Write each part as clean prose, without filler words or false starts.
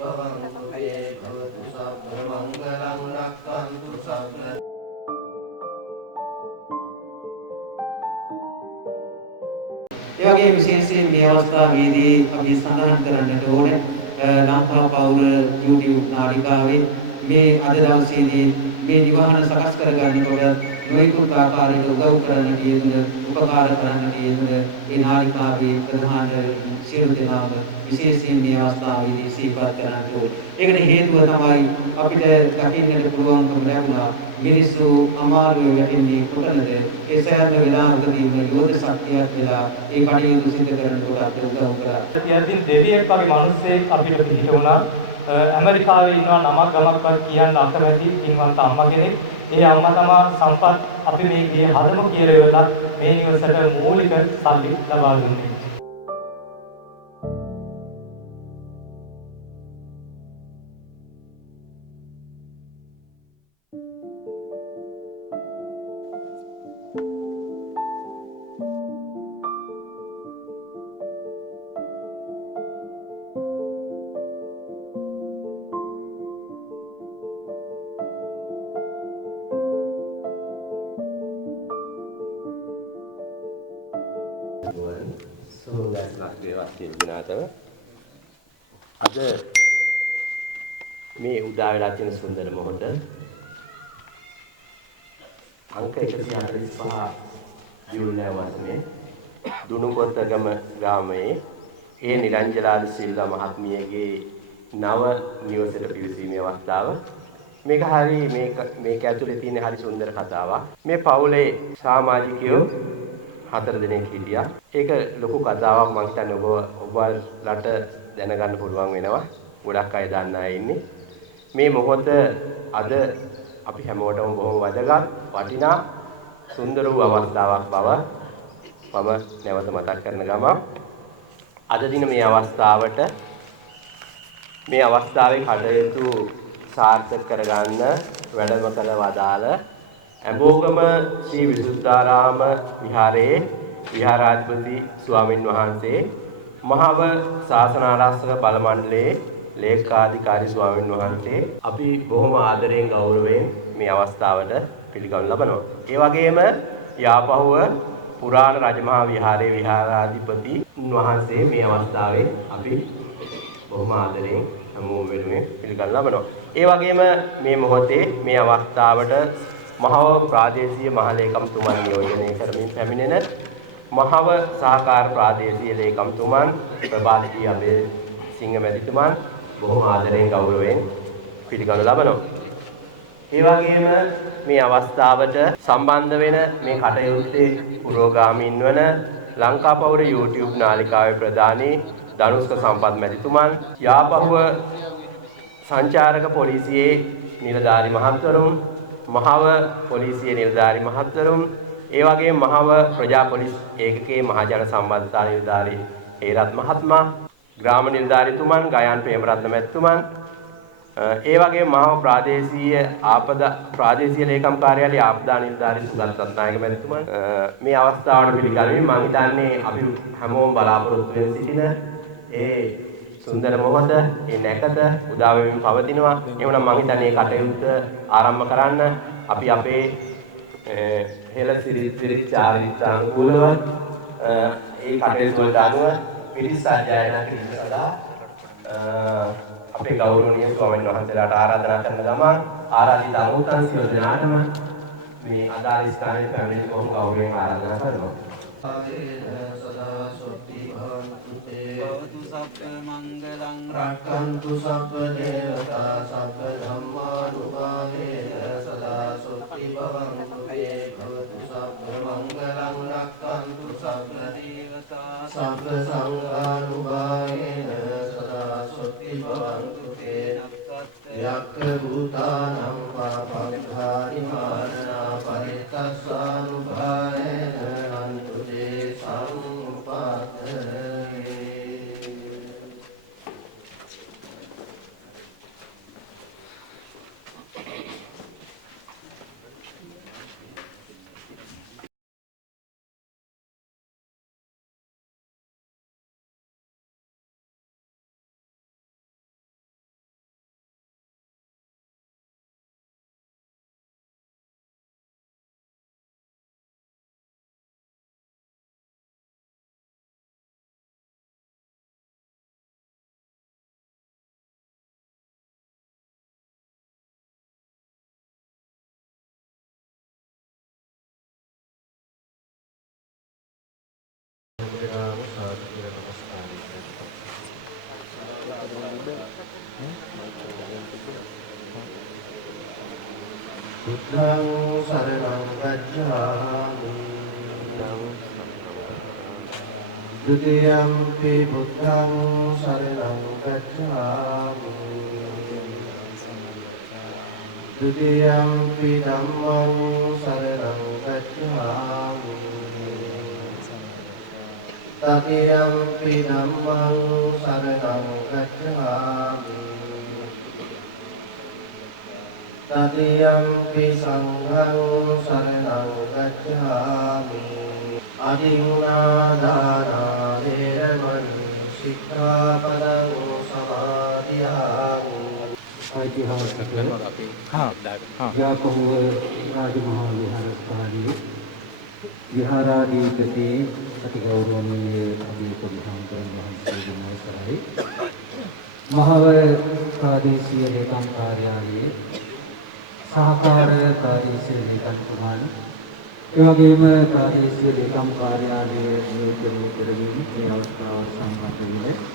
භවන්තු තේ භවතු සබ්බ මංගලං රක්ඛන්තු සබ්බ ඒ වගේම විශේෂයෙන් මේ අවස්ථාවේදී අපි සඳහන් කරන්නට ඕනේ ලංකා පෞර YouTube නාලිකාවේ මේ අද දවසේදී මේ නිවහන සකස් කරගන්නකොට නොයෙකුත් ආකාරයකට උදව් කරන්නට යෙදුන උපකාර කරන්නට යෙදුන මේ නාලිකාවේ ප්‍රධාන සියලු දෙනාම විශේෂයෙන් මේ අවස්ථාවේදී සිහිපත් කරන්නට ඕනේ. ඒකට හේතුව තමයි අපිට දකින්නට පුළුවන්කම ලැබුණා මිනිස්සු අමාරුවේ වැටෙන්නේ කොතනද? ඒ සෑම වෙලාවකදීම යෝධ ශක්තියක් වෙලා ඒ කටයුතු සිදු කරනකොට උදව් කරා. ඉතින් දෙවියෙක් වගේ මිනිස්සෙක් අපිට පිට වුණා. ඇමරිකාවේ ඉන්නවා නමක් ගමක්වත් කියන්න අකමැති පින්වන්ත අම්මා කෙනෙක්. ඒ අම්මා තමයි සම්පත් අපි මේ ගේ හදමු කියලා ඉවරලා මේ නිවසට මූලික සල්ලි ලබා දුන්නේ. අද මේ උදා වෙලා තියෙන සුන්දර මොහොත අංක 145 ජූලි මාසයේ දුනුකොත්තගම ග්‍රාමයේ ඒ නිරංජලාද සිල්වා මහත්මියගේ නව නිවසට පිවිසීමේ අවස්ථාව. මේක හරි මේක ඇතුලේ තියෙන හරි සුන්දර කතාවක්. මේ පවුලේ සමාජිකයෝ 4 දෙනෙක් හිටියා. ඒක ලොකු කතාවක් මම හිතන්නේ ඔබලට දැනගන්න පුළුවන් වෙනවා. ගොඩක් අය දන්න අය ඉන්නේ. මේ මොහොත අද අපි හැමෝටම බොහොම වැදගත්, වටිනා, සුන්දර වූ අවස්ථාවක් බව මම නැවත මතක් කරන ගමන් අද දින මේ අවස්ථාවේ කටයුතු සාර්ථක කරගන්න වැඩම කළ වදාළ අඹෝගම ශ්‍රී විසුද්ධාරාම විහාරයේ විහාරාධිපති ස්වාමින් වහන්සේ මහව ශාසනාරක්ෂක බල මණ්ඩලයේ ලේකාධිකාරී ස්වාමින් වහන්සේ අපි බොහොම ආදරයෙන් ගෞරවයෙන් මේ අවස්ථාවට පිළිගනු ලබනවා. ඒ වගේම යාපහුව පුරාණ රජමහා විහාරයේ විහාරාධිපති වහන්සේ මේ අවස්ථාවේ අපි බොහොම ආදරයෙන් හැමෝම වෙනුවෙන් පිළිගනු ලබනවා. ඒ වගේම මේ මොහොතේ මේ අවස්ථාවට මහව ප්‍රාදේශීය මහලේකම්තුමන් නියෝජනය කරමින් පැමිණෙන මහව සහකාර ප්‍රාදේශීය ලේකම්තුමන් ප්‍රභාස්රී අබේසිංහ මැතිතුමන් බොහොම ආදරයෙන් ගෞරවයෙන් පිළිගනු ලබනවා. ඒ වගේම මේ අවස්ථාවට සම්බන්ධ වෙන මේ කටයුත්තේ පුරෝගාමීන් වන ලංකා පෞර YouTube නාලිකාවේ ප්‍රධානී ධනුෂ්ක සම්පත් මැතිතුමන්, යාපහුව සංචාරක පොලිසියේ නිලධාරි මහත්වරුන්, මහව පොලිසිය නිලධාරි මහත්වරුන්, ඒ වගේම මහව ප්‍රජා පොලිස් ඒකකයේ මහජන සම්බන්ධතා නිලධාරි හේරත් මහත්මයා, ග්‍රාම නිලධාරිතුමන් ගයන් ප්‍රේමරත්න මැතිතුමන්, ඒ වගේම මහව ප්‍රාදේශීය ලේකම් කාර්යාලයේ ආපදා නිලධාරි සුගත් රත්නායක මැතිතුමන් මේ අවස්ථාවට පිළිගනිමින් මම හිතන්නේ අපි හැමෝම බලාපොරොත්තු වෙන සිටින ඒ සුන්දර මොහොත ඒ නැකත උදා වෙමින් පවතිනවා. එවනම් මම හිතන්නේ කටයුත්ත ආරම්භ කරන්න අපි අපේ හෙළ සිරිත් චාරිත්‍රානුකූලව ඒ කටයුතු වලට අනුව පිරිස් සජ්ජායනා කිරීම සඳහා අපේ ගෞරවනීය ස්වාමීන් වහන්සේලාට ආරාධනා කරන ගමන් ආරාධිත අමුත්තන් සියලු දෙනාටම මේ අදාළ ස්ථානයේ පැමිණෙන්න කොහොම ගෞරවයෙන් ආරාධනා කරනවා. සදා සොත්ති භවන්තු තේ භවතු සබ්බ මංගලං රක්ඛන්තු සබ්බ දේවතා සබ්බ ධම්මානුභාවේන සදා සොත්ති භවන්තු තේ භවතු සබ්බ මංගලං රක්ඛන්තු සබ්බ දේවතා සබ්බ සංඝානුභාවේන සදා සොත්ති භවන්තු තේ යක්ඛ භූතානං පාපං මානනා පරිත්තස්සානුභාවේන අන්තු තේ සම්පාතේ සංඝං සරණං ගච්ඡාමි. ဒုတိယံ පි බුද්ධං සරණං ගච්ඡාමි. ဒုတိယံ පි ධම්මං සරණං ගච්ඡාමි. တတိယံ පි ධම්මං සරණං ගච්ඡාමි. တတိယံ පි සංඝං සරණං ගච්ඡාමි. အဒိဉ္နာဒါနာဝေရမဏီစိက္ខាပဒံသမာသီယာမိ ऐतिहासिक व्यापक राजमहल विहारस्थाने विहाराधिपति अति गौरवनीय अभियुक्त विधानसराय महावर प्रादेशीय लेखन कार्यालय सहकार प्रादेशीय लेखन प्रमाण एवं प्रादेशीय लेखन कार्यालय की अवस्था संबंधित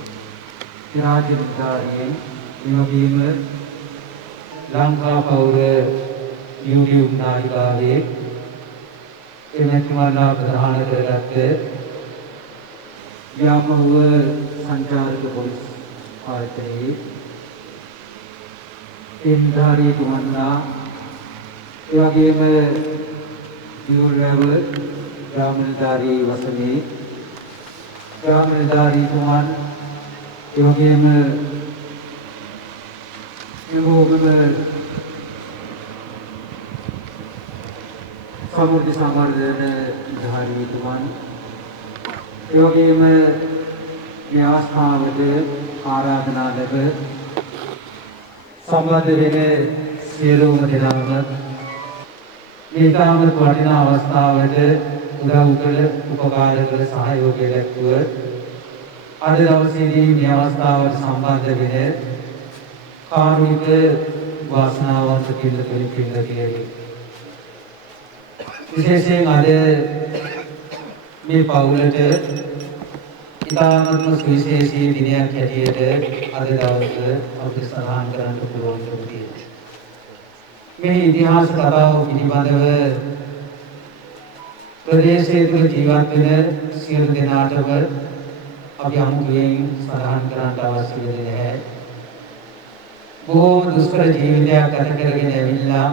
राज्य अधिकारी एवं लंका पौर यूट्यूब नालिकाවේ එමෙතුමාලා ප්‍රධාන කරගත්ත ව්‍යාපෘව සංචාරක පොලිස් ආයතනයේ එම්ධාරී තුමන්ලා එවැගේම දියුල්රැව ග්‍රාමනිලධාරී වසමේ ග්‍රාමනිලධාරී තුමන් එවැගේම සමුද්‍ර සම්වර්ධන ධාරී තුමන් එවැගේම ව්‍යවස්ථාවද ආරාධනා ලැබ සම්බන්ධ වෙන සියලුම දෙනාම මේ තාම වටිනා අවස්ථාවට උදව් කළ උපකාර කළ සහයෝගය දැක්වුව අද දවසේදී මේ අවස්ථාවට සම්බන්ධ වෙන කාරුණික වාසනාවන්ත පිළිතුරු විශේෂයෙන් අද මේ පවුලට ඉතාමත්ම සුවිශේෂී දිනයක් හැටියට අද දවසේ අපිට සඳහන් කරන්න පුළුවන්කම තියෙනවා. මේ ඉතිහාස කතාව පිළිබඳව ප්‍රදේශයේ තුල ජීවත් වෙන සියලු දෙනාටම අපි අමුතුවෙන් සඳහන් කරන්න අවශ්‍ය වෙන්නේ නැහැ. බොහෝ දුෂ්කර ජීවිතයක් ගත කරගෙන ඇවිල්ලා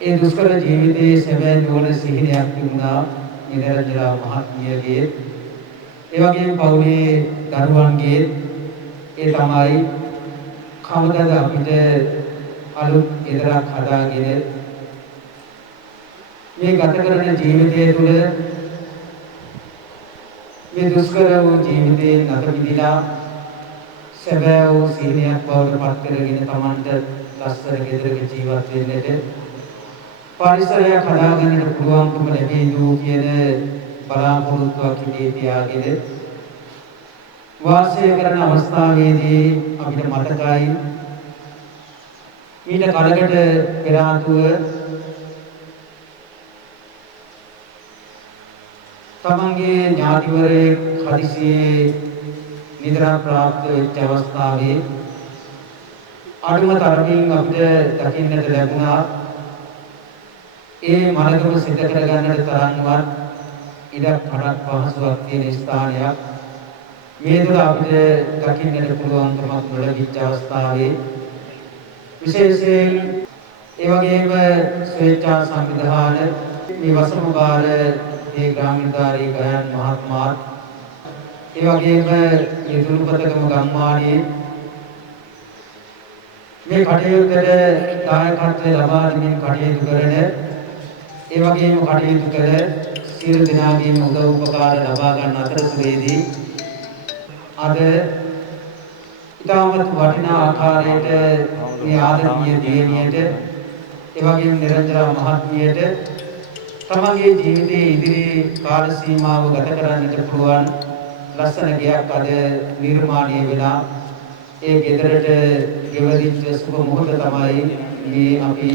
ඒ දුෂ්කර ජීවිතයේ සැබෑ නුවණ සිහිනයක් තිබුණා නිරංජලා මහත්මියගේ ඒ වගේම පවුලේ දරුවන්ගේ ඒ තමයි කවදාද අපිට අලුත් ගෙදරක් හදාගෙන මේ ගත කරන ජීවිතය තුළ මේ දුෂ්කර වූ ජීවිතේ නැත විදිලා සැබෑ වූ සීනියක් බවට පත් කරගෙන Tamanට ලස්සන ගෙදරක ජීවත් වෙන්නට පරිසරයක් හදාගන්නට පුළුවන්කම ලැබෙනු කියන බලාපොරොත්තුවක් ඉදී තියාගෙන වාසය කරන අවස්ථාවේදී අපිට මතකයි ඊට කලකට පෙර ආතුව තමන්ගේ ඥාතිවරේ හදිසියේ නිදරා ප්‍රාප්ත වෙච්ච අවස්ථාවේ අඩුම තරමින් අපිට දකින්නට ලැබුණා ඒ මනකම සිද්ධ කරගන්නට තරම්වත් ඉඩක් කඩක් පහසුවක් තියෙන ස්ථානයක් මේ තුළ අපිට දකින්නට පුළුවන්කමක් නොලැබිච්ච අවස්ථාවේ විශේෂයෙන් ඒ වගේම ස්වේච්ඡා සංවිධාන මේ වසමබාල ඒ ග්‍රාමීණධාරී ගයන් මහත්මයාත් ඒ වගේම යදුරුපතකම ගම්මානයේ මේ කටයුත්තට දායකත්වය ලබා දෙමින් කටයුතු කරන ඒ වගේම කටයුතු කළ සියලු දෙනාගේම උදව් උපකාර ලබා ගන්න අතරතුරේදී අද ඉතාමත් වටිනා ආකාරයට මේ ආදරණීය දියණියට ඒ වගේම නිරංජලා මහත්මියට තමගේ ජීවිතයේ ඉදිරි කාල සීමාව ගත කරන්නට පුළුවන් ලස්සන ගයක් අද නිර්මාණය වෙලා ඒ ගෙදරට ගෙවදිච්ච සුබ මොහොත තමයි මේ අපි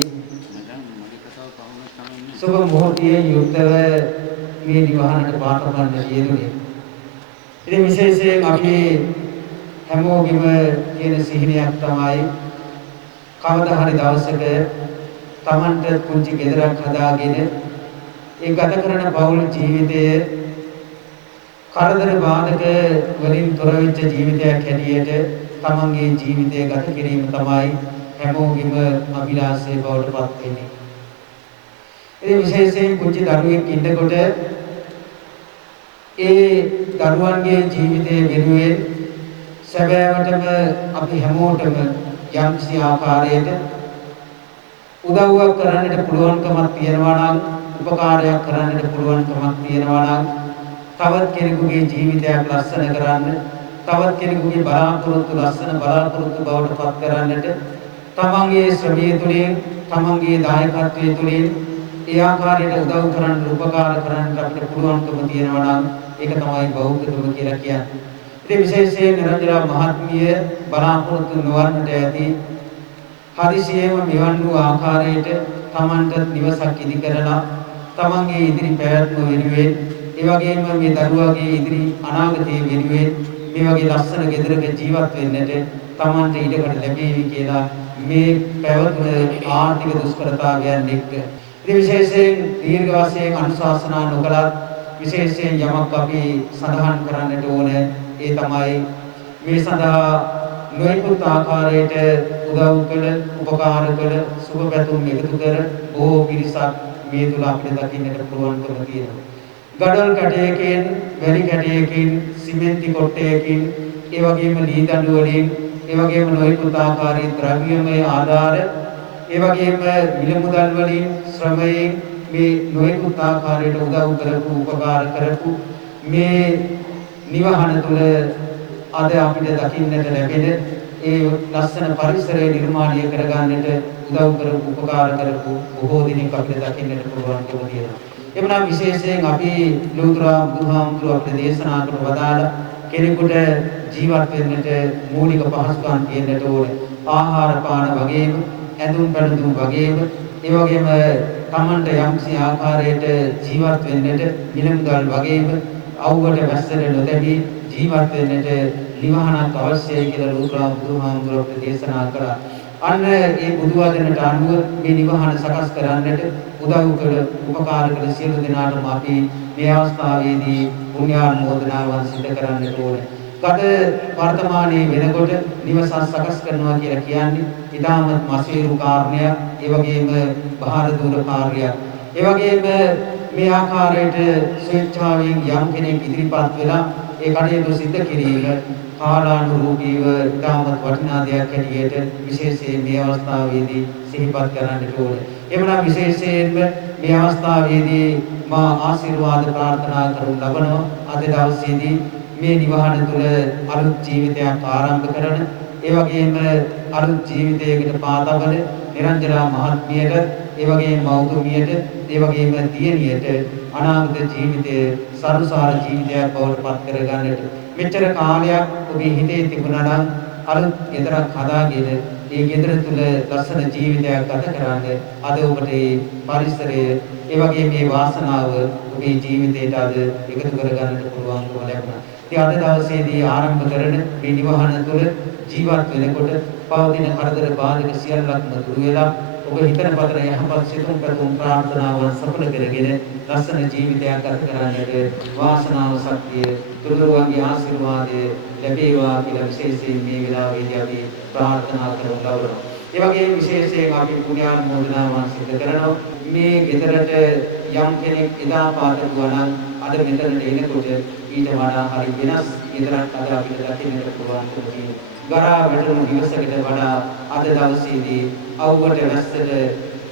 සුබ මොහොතේ යුක්තව මේ නිවහනට පාඨවන්න යෙදුනේ. ඉතින් විශේෂයෙන් අපි හැමෝගෙම කියන සිහිනයක් තමයි කවදා හරි දවසක Tamanට පුංචි ගෙදරක් හදාගෙන ඒ ගත කරන පෞල් ජීවිතයේ කරදර බාධක වලින් තොර වෙච්ච ජීවිතයක් හැටියට තමන්ගේ ජීවිතය ගත කිරීම තමයි හැමෝගෙම අභිලාෂය බවට පත් වෙන්නේ. ඒ විශේෂයෙන් පුංචි දරුවෙක් ඉන්නකොට ඒ දරුවන්ගේ ජීවිතයේ වෙනුවෙන් සැබෑවටම අපි හැමෝටම යම්කිසි ආකාරයකට උදව්වක් කරන්නට පුළුවන්කමක් තියෙනවා නම් උපකාරයක් කරන්නට පුළුවන්කමක් තියෙනවා නම් තවත් කෙනෙකුගේ ජීවිතයක් ලස්සන කරන්න තවත් කෙනෙකුගේ බලාපොරොත්තු ලස්සන බලාපොරොත්තු බවට පත් කරන්නට තමන්ගේ ශ්‍රමය තුළින් තමන්ගේ දායකත්වයේ තුළින් ඒ ආකාරයට උදව් කරන්න උපකාර කරන්න අපිට පුළුවන්කම තියෙනවා නම් ඒක තමයි බෞද්ධකම කියලා කියන්නේ. ඉතින් විශේෂයෙන් නිරංජලා මහත්මිය බලාපොරොත්තු නොවන්නට ඇති හදිසියෙම මෙවන් වූ ආකාරයට තමන්ට නිවසක් ඉදි කරලා තමන්ගේ ඉදිරි පැවැත්ම වෙනුවෙන් ඒ වගේම මේ දරුවාගේ ඉදිරි අනාගතය වෙනුවෙන් මේ වගේ ලස්සන ගෙදරක ජීවත් වෙන්නට තමන්ට ඉඩකඩ ලැබේවි කියලා මේ පැවතුන ආර්ථික දුෂ්කරතාවයන් එක්ක ඉතින් විශේෂයෙන් දීර්ඝ වශයෙන් අනුශාසනා නොකලත් විශේෂයෙන් යමක් අපි සඳහන් කරන්නට ඕනේ ඒ තමයි මේ සඳහා නොයෙකුත් ආකාරයට උදව් කළ උපකාර කළ සුබ පැතුම් එකතු කර බොහෝ පිරිසක් මේ තුල අපිට දකින්නට පුළුවන්කම තියෙනවා. ගඩොල් කැටයකින්, වැලි කැටයකින්, සිමෙන්ති කොටයකින්, ඒ වගේම ලී දඬු වලින්, ඒ වගේම නොයෙකුත් ආකාරයේ ද්‍රව්‍යමය ආධාර, ඒ වගේම මිල මුදල් වලින්, ශ්‍රමයෙන් මේ නොයෙකුත් ආකාරයට උදව් කරපු, උපකාර කරපු මේ නිවහන තුල අද අපිට දකින්නට ලැබෙන ඒ ලස්සන පරිසරය නිර්මාණය කරගන්නට උදව් කරපු උපකාර කරපු බොහෝ දිනක් අපිට දකින්නට පුළුවන්කම තියෙනවා. එමනම් විශේෂයෙන් අපි ලෝතර බුදුහාමුදුරුවෝ අපිට දේශනා කරන වදාළ කෙනෙකුට ජීවත් වෙන්නට මූලික පහසුකම් තියෙන්නට ඕනේ. ආහාර පාන වගේම ඇඳුම් පැළඳුම් වගේම ඒ වගේම තමන්ට යම්කිසි ආකාරයට ජීවත් වෙන්නට මිල මුදල් වගේම අවුවට වැස්සට නොදැවි ජීවත් වෙන්නට නිවහනක් අවශ්‍යයි කියලා ලෝතර බුදුහාමුදුරුවෝ දේශනා කළා. අන්න ඒ බුදු වදනට අනුව මේ නිවහන සකස් කරන්නට උදව් කළ උපකාර කළ සියලු දෙනාටම අපි මේ අවස්ථාවේදී පුණ්‍යානුමෝදනාවන් සිදු කරන්නට ඕනේ. ගත වර්තමානයේ වෙනකොට නිවස සකස් කරනවා කියලා කියන්නේ ඊටමත් මසීරු කාර්යයක්, ඒ වගේම බාහිර දුර කාර්යයක්. ඒ වගේම මේ ආකාරයට ස්වේච්ඡාවෙන් යම් කෙනෙක් ඉදිරිපත් වෙලා ඒ කටයුතු සිදු කිරීම කාලානුරූපීව ඉතාමත් වටිනා දෙයක් හැටියට විශේෂයෙන් මේ අවස්ථාවේදී සිහිපත් කරන්නට ඕනේ. එමනම් විශේෂයෙන්ම මේ අවස්ථාවේදී මා ආශිර්වාද ප්‍රාර්ථනා කරනු ලබනවා. අද දවසේදී මේ නිවහන තුළ අලුත් ජීවිතයක් ආරම්භ කරන ඒ වගේම අලුත් ජීවිතයකට පාතබන නිරංජලා මහත්මියට ඒ වගේම මෞතුමියට ඒ වගේම දියණියට අනාගත ජීවිතයේ සරුසාර ජීවිතයක් බවට පත් කරගන්නට මෙච්චර කාලයක් ඔබේ හිතේ තිබුණා නම් අලුත් ගෙදරක් හදාගෙන ඒ ගෙදර තුල ලස්සන ජීවිතයක් ගත කරන්න අද ඔබට මේ පරිසරය ඒ වගේ මේ වාසනාව ඔබේ ජීවිතයට අද එකතු කරගන්නට පුළුවන්කම ලැබුණා. ඉතින් අද දවසේදී ආරම්භ කරන මේ නිවහන තුල ජීවත් වෙනකොට පවතින කරදර බාධක සියල්ලක්ම දුරු වෙලා ඔබ හිතන පතර යහපත් සිතුම් පැතුම් ප්‍රාර්ථනාවන් සඵල කරගෙන ලස්සන ජීවිතයක් ගත කරන්නට වාසනාව ශක්තිය තුරුරුවන්ගේ ආශිර්වාදය ලැබේවා කියලා විශේෂයෙන් මේ වෙලාවේදී අපි ප්‍රාර්ථනා කරමු ලබනවා. ඒ වගේම විශේෂයෙන් අපි පුණ්‍යානුමෝදනාවන් සිදු කරනවා. මේ ගෙදරට යම් කෙනෙක් එදා පාදකුවා නම් අද මෙතනට එනකොට ඊට වඩා හරි වෙනස් ගෙදරක් අද අපිට දකින්නට පුළුවන්කම තියෙනවා. ගරා වැටුණු දිවසකට වඩා අද දවසේදී අවුවට වැස්සට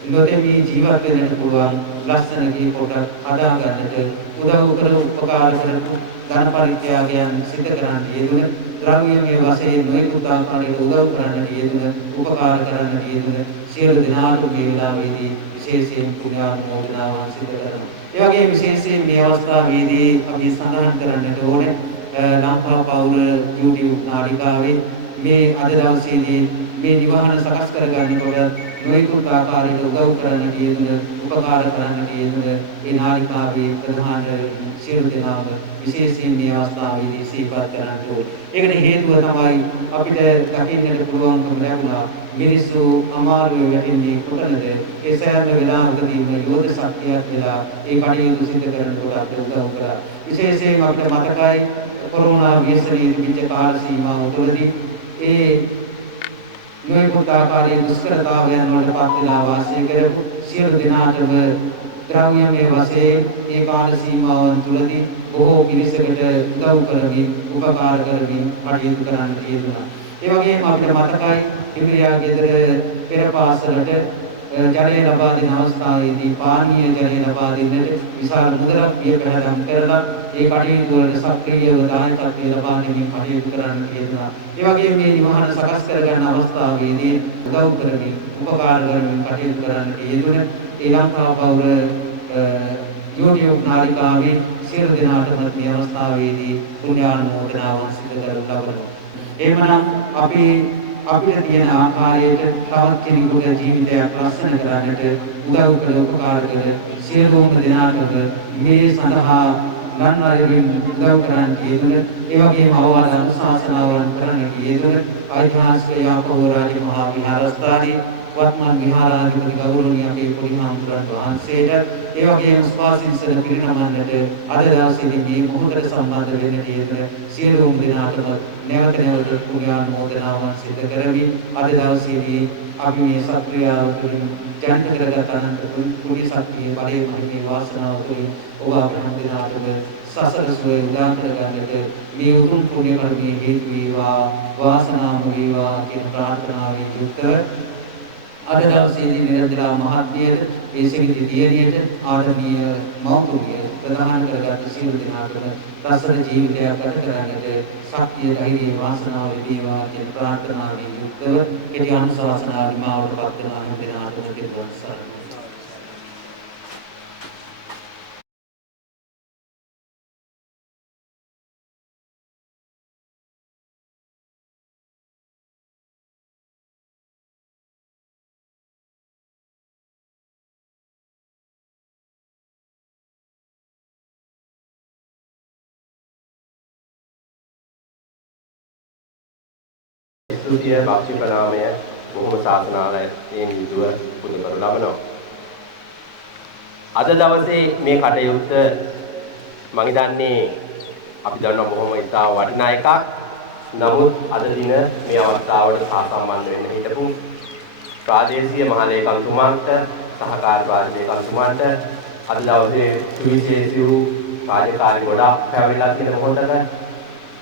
නොදෙමි ජීවත් වෙන්නට පුළුවන් ලස්සන ගේ පොඩක් හදා ගන්නට උදව් කර උපකාර කරපු ධන පරිත්‍යාගයන් සිදු කරන්න යෙදුන ද්‍රව්‍යමය වශයෙන් නොයෙකුත් ආකාරයට උදව් කරන්නට යෙදුන උපකාර කරන්නට යෙදුන සියලු දෙනාට මේ වෙලාවේදී විශේෂයෙන් පුණ්‍යානුමෝදනාවන් සිදු කරනවා. ඒ වගේම විශේෂයෙන් මේ අවස්ථාවේදී අපි සඳහන් කරන්නට ඕනේ ලංකා පෞර YouTube නාලිකාවේ මේ අද දවසේදී මේ නිවහන සකස් කරගන්නකොට නොයෙකුත් ආකාරයට උදව් කරන්නට යෙදුන උපකාර කරන්නට යෙදුන ඒ නාලිකාවේ ප්‍රධාන සියලු දෙනාම විශේෂයෙන් මේ අවස්ථාවේදී සිහිපත් කරන්නට ඕනේ. ඒකට හේතුව තමයි අපිට දකින්නට පුළුවන්කම ලැබුණා මිනිස්සු අමාරුවේ වැටෙන්නේ කොතනද? ඒ සෑම වෙලාවකදීම යෝධ ශක්තියක් වෙලා ඒ කටයුතු සිදු කරනකොට අපිට උදව් කරා. විශේෂයෙන් අපිට මතකයි කොරෝනා ව්‍යසනයේ තිබිච්ච කාල සීමාව තුළදී ඒ නොයෙකුත් ආකාරයේ දුෂ්කරතාවයන් වලට පත් වෙලා වාසය කරපු සියලු දෙනාටම ද්‍රව්‍යමය වශයෙන් ඒ කාල සීමාවන් තුළදී බොහෝ පිරිසකට උදව් කරමින් උපකාර කරමින් කටයුතු කරන්න තියෙනවා. ඒ වගේම අපිට මතකයි ඉමිරියා ගෙදර පෙර පාසලට ජලය ලබා දෙන අවස්ථාවේදී පානීය ජලය ලබා දෙන්නට විශාල මුදලක් පියපැහැදම් කරලා ඒ කටයුතු වලට සක්‍රියව දායකත්වය ලබා දෙමින් කටයුතු කරන්න තියෙනවා. ඒ වගේම මේ නිවහන සකස් කරගන්න අවස්ථාවේදී උදව් කරමින් උපකාර කරමින් කටයුතු කරන්න යෙදුන ඒ ලංකා පෞර YouTube නාලිකාවේ සියලු දෙනාටම මේ අවස්ථාවේදී පුණ්‍යානුමෝදනාවන් සිදු කරනු ලබනවා. එහෙමනම් අපිට තියෙන ආකාරයට තවත් කෙනෙකුගේ ජීවිතයක් ලස්සන කරන්නට උදව් කළ උපකාර කළ සියලුම දෙනාටම මේ සඳහා ගන්නාරින් උදව් කරන්න යෙදුන ඒ වගේම අවවාද අනුශාසනාවන් කරන්න යෙදුන ඓතිහාසික යාපහුව රාජ මහා විහාරස්ථානයේ වත්මන් විහාරාධිපති ගෞරවනීය අපේ පොඩිහාමුදුරන් වහන්සේට ඒ වගේම ස්වාසින්සන පිරිනමන්නට අද දවසේදී මේ මොහොතට සම්බන්ධ වෙන්න යෙදුන සියලුම දෙනාටම නැවත නැවත පුණ්‍යානුමෝදනාවන් සිදු කරමින් අද දවසේදී අපි මේ සත්‍ක්‍රියාව තුළින් ජනිත කරගත් අනන්ත පුණ්‍ය ශක්තිය බලයේ මහිමේ වාසනාව තුළින් ඔබ අප හැම දිනාටම සසර සුවය උදා කරගන්නට මේ උතුම් පුණ්‍ය කර්මයේ හේතු වේවා වාසනාව වේවා කියන ප්‍රාර්ථනාවෙන් යුක්තව අද දවසේදී නිරන්තරා මහත්මියට ඒ සිවිති දියණියට ආදරණීය මව්තුමිය ප්‍රදාන කරගත් සියලු දෙනාටම රසල ජීවිතයක් ගත කරන්නට ශක්තිය ධෛර්යය වාසනාව ලැබේවා කියන ප්‍රාර්ථනාවෙන් යුක්තව කෙටි අනුශාසනා නිමාවට පත් වන හැම දිනාටම දෙවියන් සරණයි. ස්තුතිය බක්ෂි ප්‍රණාමය බොහොම ශාසනාලයෙන් යුතුව පුදු කර ලබනවා. අද දවසේ මේ කටයුත්ත මම හිතන්නේ අපි දන්නවා බොහොම ඉතා වටිනා එකක්. නමුත් අද දින මේ අවස්ථාවට සහසම්බන්ධ වෙන්න හිටපු ප්‍රාදේශීය මහලේකම්තුමාන්ට සහකාර ප්‍රාදේශීයකම්තුමාන්ට අද දවසේ සුවිශේෂී වූ කාර්යකාරී ගොඩාක් පැමිණලා තියෙන මොහොතක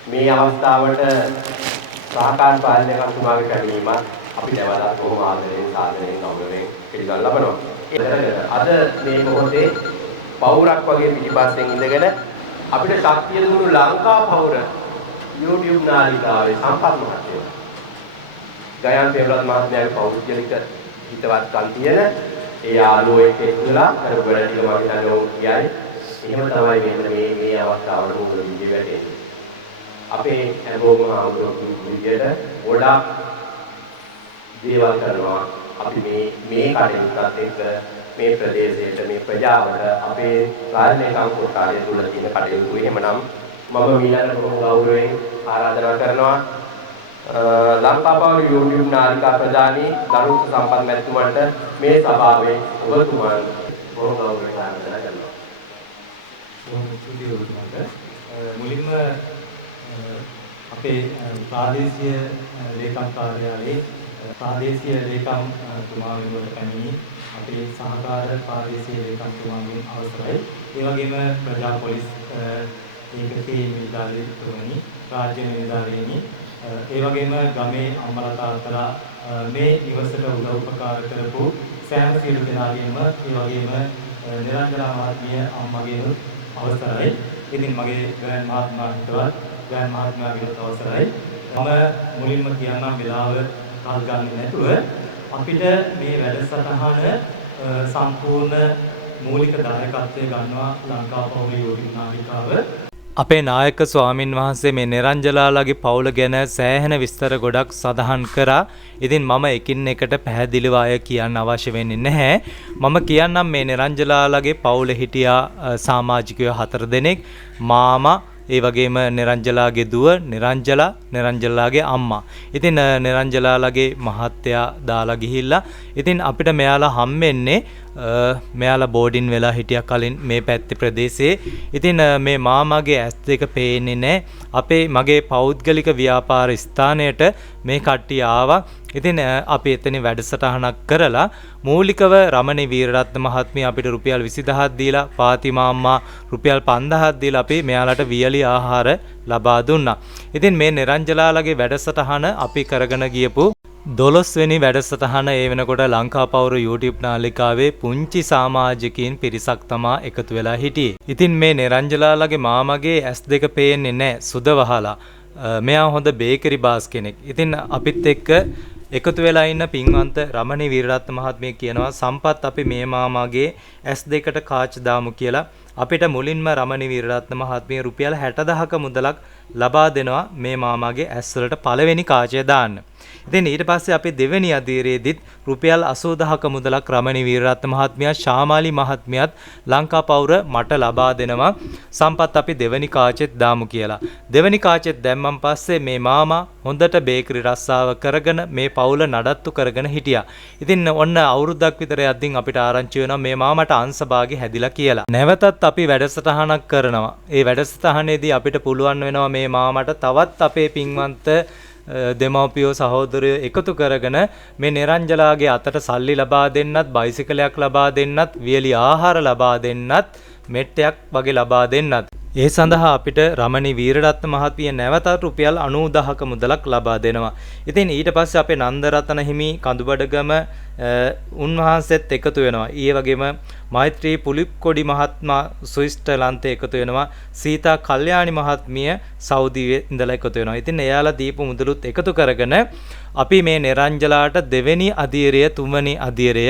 මේ අවස්ථාවට සහකාර පාලනයකතුමාගේ පැමිණීමත් අපි දැවලා බොහොම ආදරයෙන් සාදරයෙන් ගෞරවයෙන් පිළිගන්න ලබනවා. අද මේ මොහොතේ පෞරක් වගේ පිටිපස්සෙන් ඉඳගෙන අපිට ශක්තිය දුන්නු ලංකා පෞර YouTube නාලිකාවේ සම්පත් මහත්මයා ගයන් පෙරලත් මහත්මයාගේ පෞද්ගලික හිතවත්කම් තියෙන ඒ යාළුවෙක් එක්කලා අර ගොඩටික මම හිතන්නේ කියයි. එහෙම තමයි මේ අවස්ථාවට මුල දීලා වැටෙන්නේ. අපේ හැමෝම ආවුරුදු විදියට ගොඩාක් දේවල් කරනවා. අපි මේ කටයුත්තත් එක්ක මේ ප්‍රදේශයට මේ ප්‍රජාවට අපේ රාජනීතික කොටාරය තුල තියෙන කටයුතු. එහෙමනම් මම මීළඟට බොහොම ගෞරවයෙන් ආරාධනා කරනවා ලංකාපෞර YouTube නාලිකා ප්‍රධානී දරුත් සම්පත් මැතිතුමන්ට මේ සභාවේ ඔබතුමන් බොහොම ගෞරවයෙන් ආරාධනා කරනවා. මුලින්ම අපේ ප්‍රාදේශීය ලේකම් කාර්යාලයේ ප්‍රාදේශීය ලේකම් තුමා වෙනුවට පැමිණි අපේ සහකාර ප්‍රාදේශීය ලේකම් තුමාගෙන් අවසරයි. ඒ වගේම ප්‍රජා පොලිස් ඒකකයේ නිලධාරීතුමනි, රාජ්‍ය නිලධාරීනි, ඒ වගේම ගමේ අම්මලා තාත්තලා මේ නිවසට උදව් උපකාර කරපු සෑම සියලු දෙනාගේම ඒ වගේම නිරංජනා මහත්මිය අම්මගේ අවසරයි. ඉතින් මගේ ග්‍රෑන්ඩ් මහත්මයා හිටවත් ග්‍රෑන්ඩ් මහත්මයාගේ අවසරයි. මම මුලින්ම කියන්නම් වෙලාව කල් ගන්නේ නැතුව අපිට මේ වැඩසටහන සම්පූර්ණ මූලික දායකත්වය ගන්නවා ලංකාපෞර YouTube නාලිකාව. අපේ නායක ස්වාමින් වහන්සේ මේ නිරංජලාලගේ පවුල ගැන සෑහෙන විස්තර ගොඩක් සඳහන් කරා. ඉතින් මම එකින් එකට පැහැදිලිව අය කියන්න අවශ්‍ය වෙන්නේ නැහැ. මම කියන්නම් මේ නිරංජලාලගේ පවුල හිටියා සමාජිකයෝ 4 දෙනෙක්. මාමා, ඒ වගේම නිරංජලාගේ දුව, නිරංජලාගේ අම්මා. ඉතින් නිරංජලාලගේ මහත්තයා දාලා ගිහිල්ලා. ඉතින් අපිට මෙයාලා හම්බෙන්නේ මෙයාලා බෝඩින් වෙලා හිටියා කලින් මේ පැත්තේ ප්‍රදේශයේ. ඉතින් මේ මාමාගේ ඇස් දෙක පේන්නේ නැහැ. මගේ පෞද්ගලික ව්‍යාපාර ස්ථානයට මේ කට්ටිය ආවා. ඉතින් අපි එතන වැඩසටහනක් කරලා මූලිකව රමණී වීරරත්න මහත්මිය අපිට රුපියල් 20000ක් දීලා, පාතිමා අම්මා රුපියල් 5000ක් දීලා අපි මෙයාලට වියලි ආහාර ලබා දුන්නා. ඉතින් මේ නිරංජලාලගේ වැඩසටහන අපි කරගෙන ගියපු 12 වෙනි වැඩසටහන ඒ වෙනකොට ලංකා පවුර YouTube නාලිකාවේ පුංචි සමාජිකයින් පිරිසක් තමා එකතු වෙලා හිටියේ. ඉතින් මේ නිරංජලාලගේ මාමගේ ඇස් දෙක පේන්නේ නැහැ, සුද වහලා. මෙයා හොඳ බේකරි බාස් කෙනෙක්. ඉතින් අපිත් එක්ක එකතු වෙලා ඉන්න පින්වන්ත රමණී වීරරත්න මහත්මිය කියනවා සම්පත් අපි මේ මාමාගේ ඇස් දෙකට කාච් දාමු කියලා. අපිට මුලින්ම රමණී වීරරත්න මහත්මිය රුපියල් 60000ක මුදලක් ලබා දෙනවා මේ මාමාගේ ඇස් වලට පළවෙනි කාචය දාන්න. ඉතින් ඊට පස්සේ අපි දෙවෙනි අදියරේදීත් රුපියල් 80000ක මුදලක් රමණී වීරරත්න මහත්මියා, ශාමාලි මහත්මියත් ලංකා පවුර මට ලබා දෙනවා සම්පත් අපි දෙවෙනි කාචෙත් දාමු කියලා. දෙවෙනි කාචෙත් දැම්මන් පස්සේ මේ මාමා හොඳට බේකරි රස්සාව කරගෙන මේ පවුල නඩත්තු කරගෙන හිටියා. ඉතින් ඔන්න අවුරුද්දක් විතර යද්දී අපිට ආරංචි වෙනවා මේ මාමට අංශභාගي හැදිලා කියලා. නැවතත් අපි වැඩසටහනක් කරනවා. ඒ වැඩසටහනේදී අපිට පුළුවන් වෙනවා මේ මාමට තවත් අපේ පින්වන්ත දෙමව්පියෝ සහෝදරයෝ එකතු කරගෙන මේ නිරංජලාගේ අතට සල්ලි ලබා දෙන්නත්, බයිසිකලයක් ලබා දෙන්නත්, වියලි ආහාර ලබා දෙන්නත්, මෙට්ටයක් වගේ ලබා දෙන්නත්. ඒ සඳහා අපිට රමණී වීරරත්න මහත්මිය නැවතත් රුපියල් 90000ක මුදලක් ලබා දෙනවා. ඉතින් ඊට පස්සේ අපේ නන්දරතන හිමි කඳුබඩගම උන්වහන්සේත් එකතු වෙනවා. ඊයේ වගේම මෛත්‍රී පුලිප්කොඩි මහත්මයා ස්විස්ටර්ලන්තේ එකතු වෙනවා. සීතා කල්යාණි මහත්මිය සෞදියේ ඉඳලා එකතු වෙනවා. ඉතින් එයාලා දීපු මුදලුත් එකතු කරගෙන අපි මේ නිරංජලාට දෙවෙනි අදියරය, තුන්වෙනි අදියරය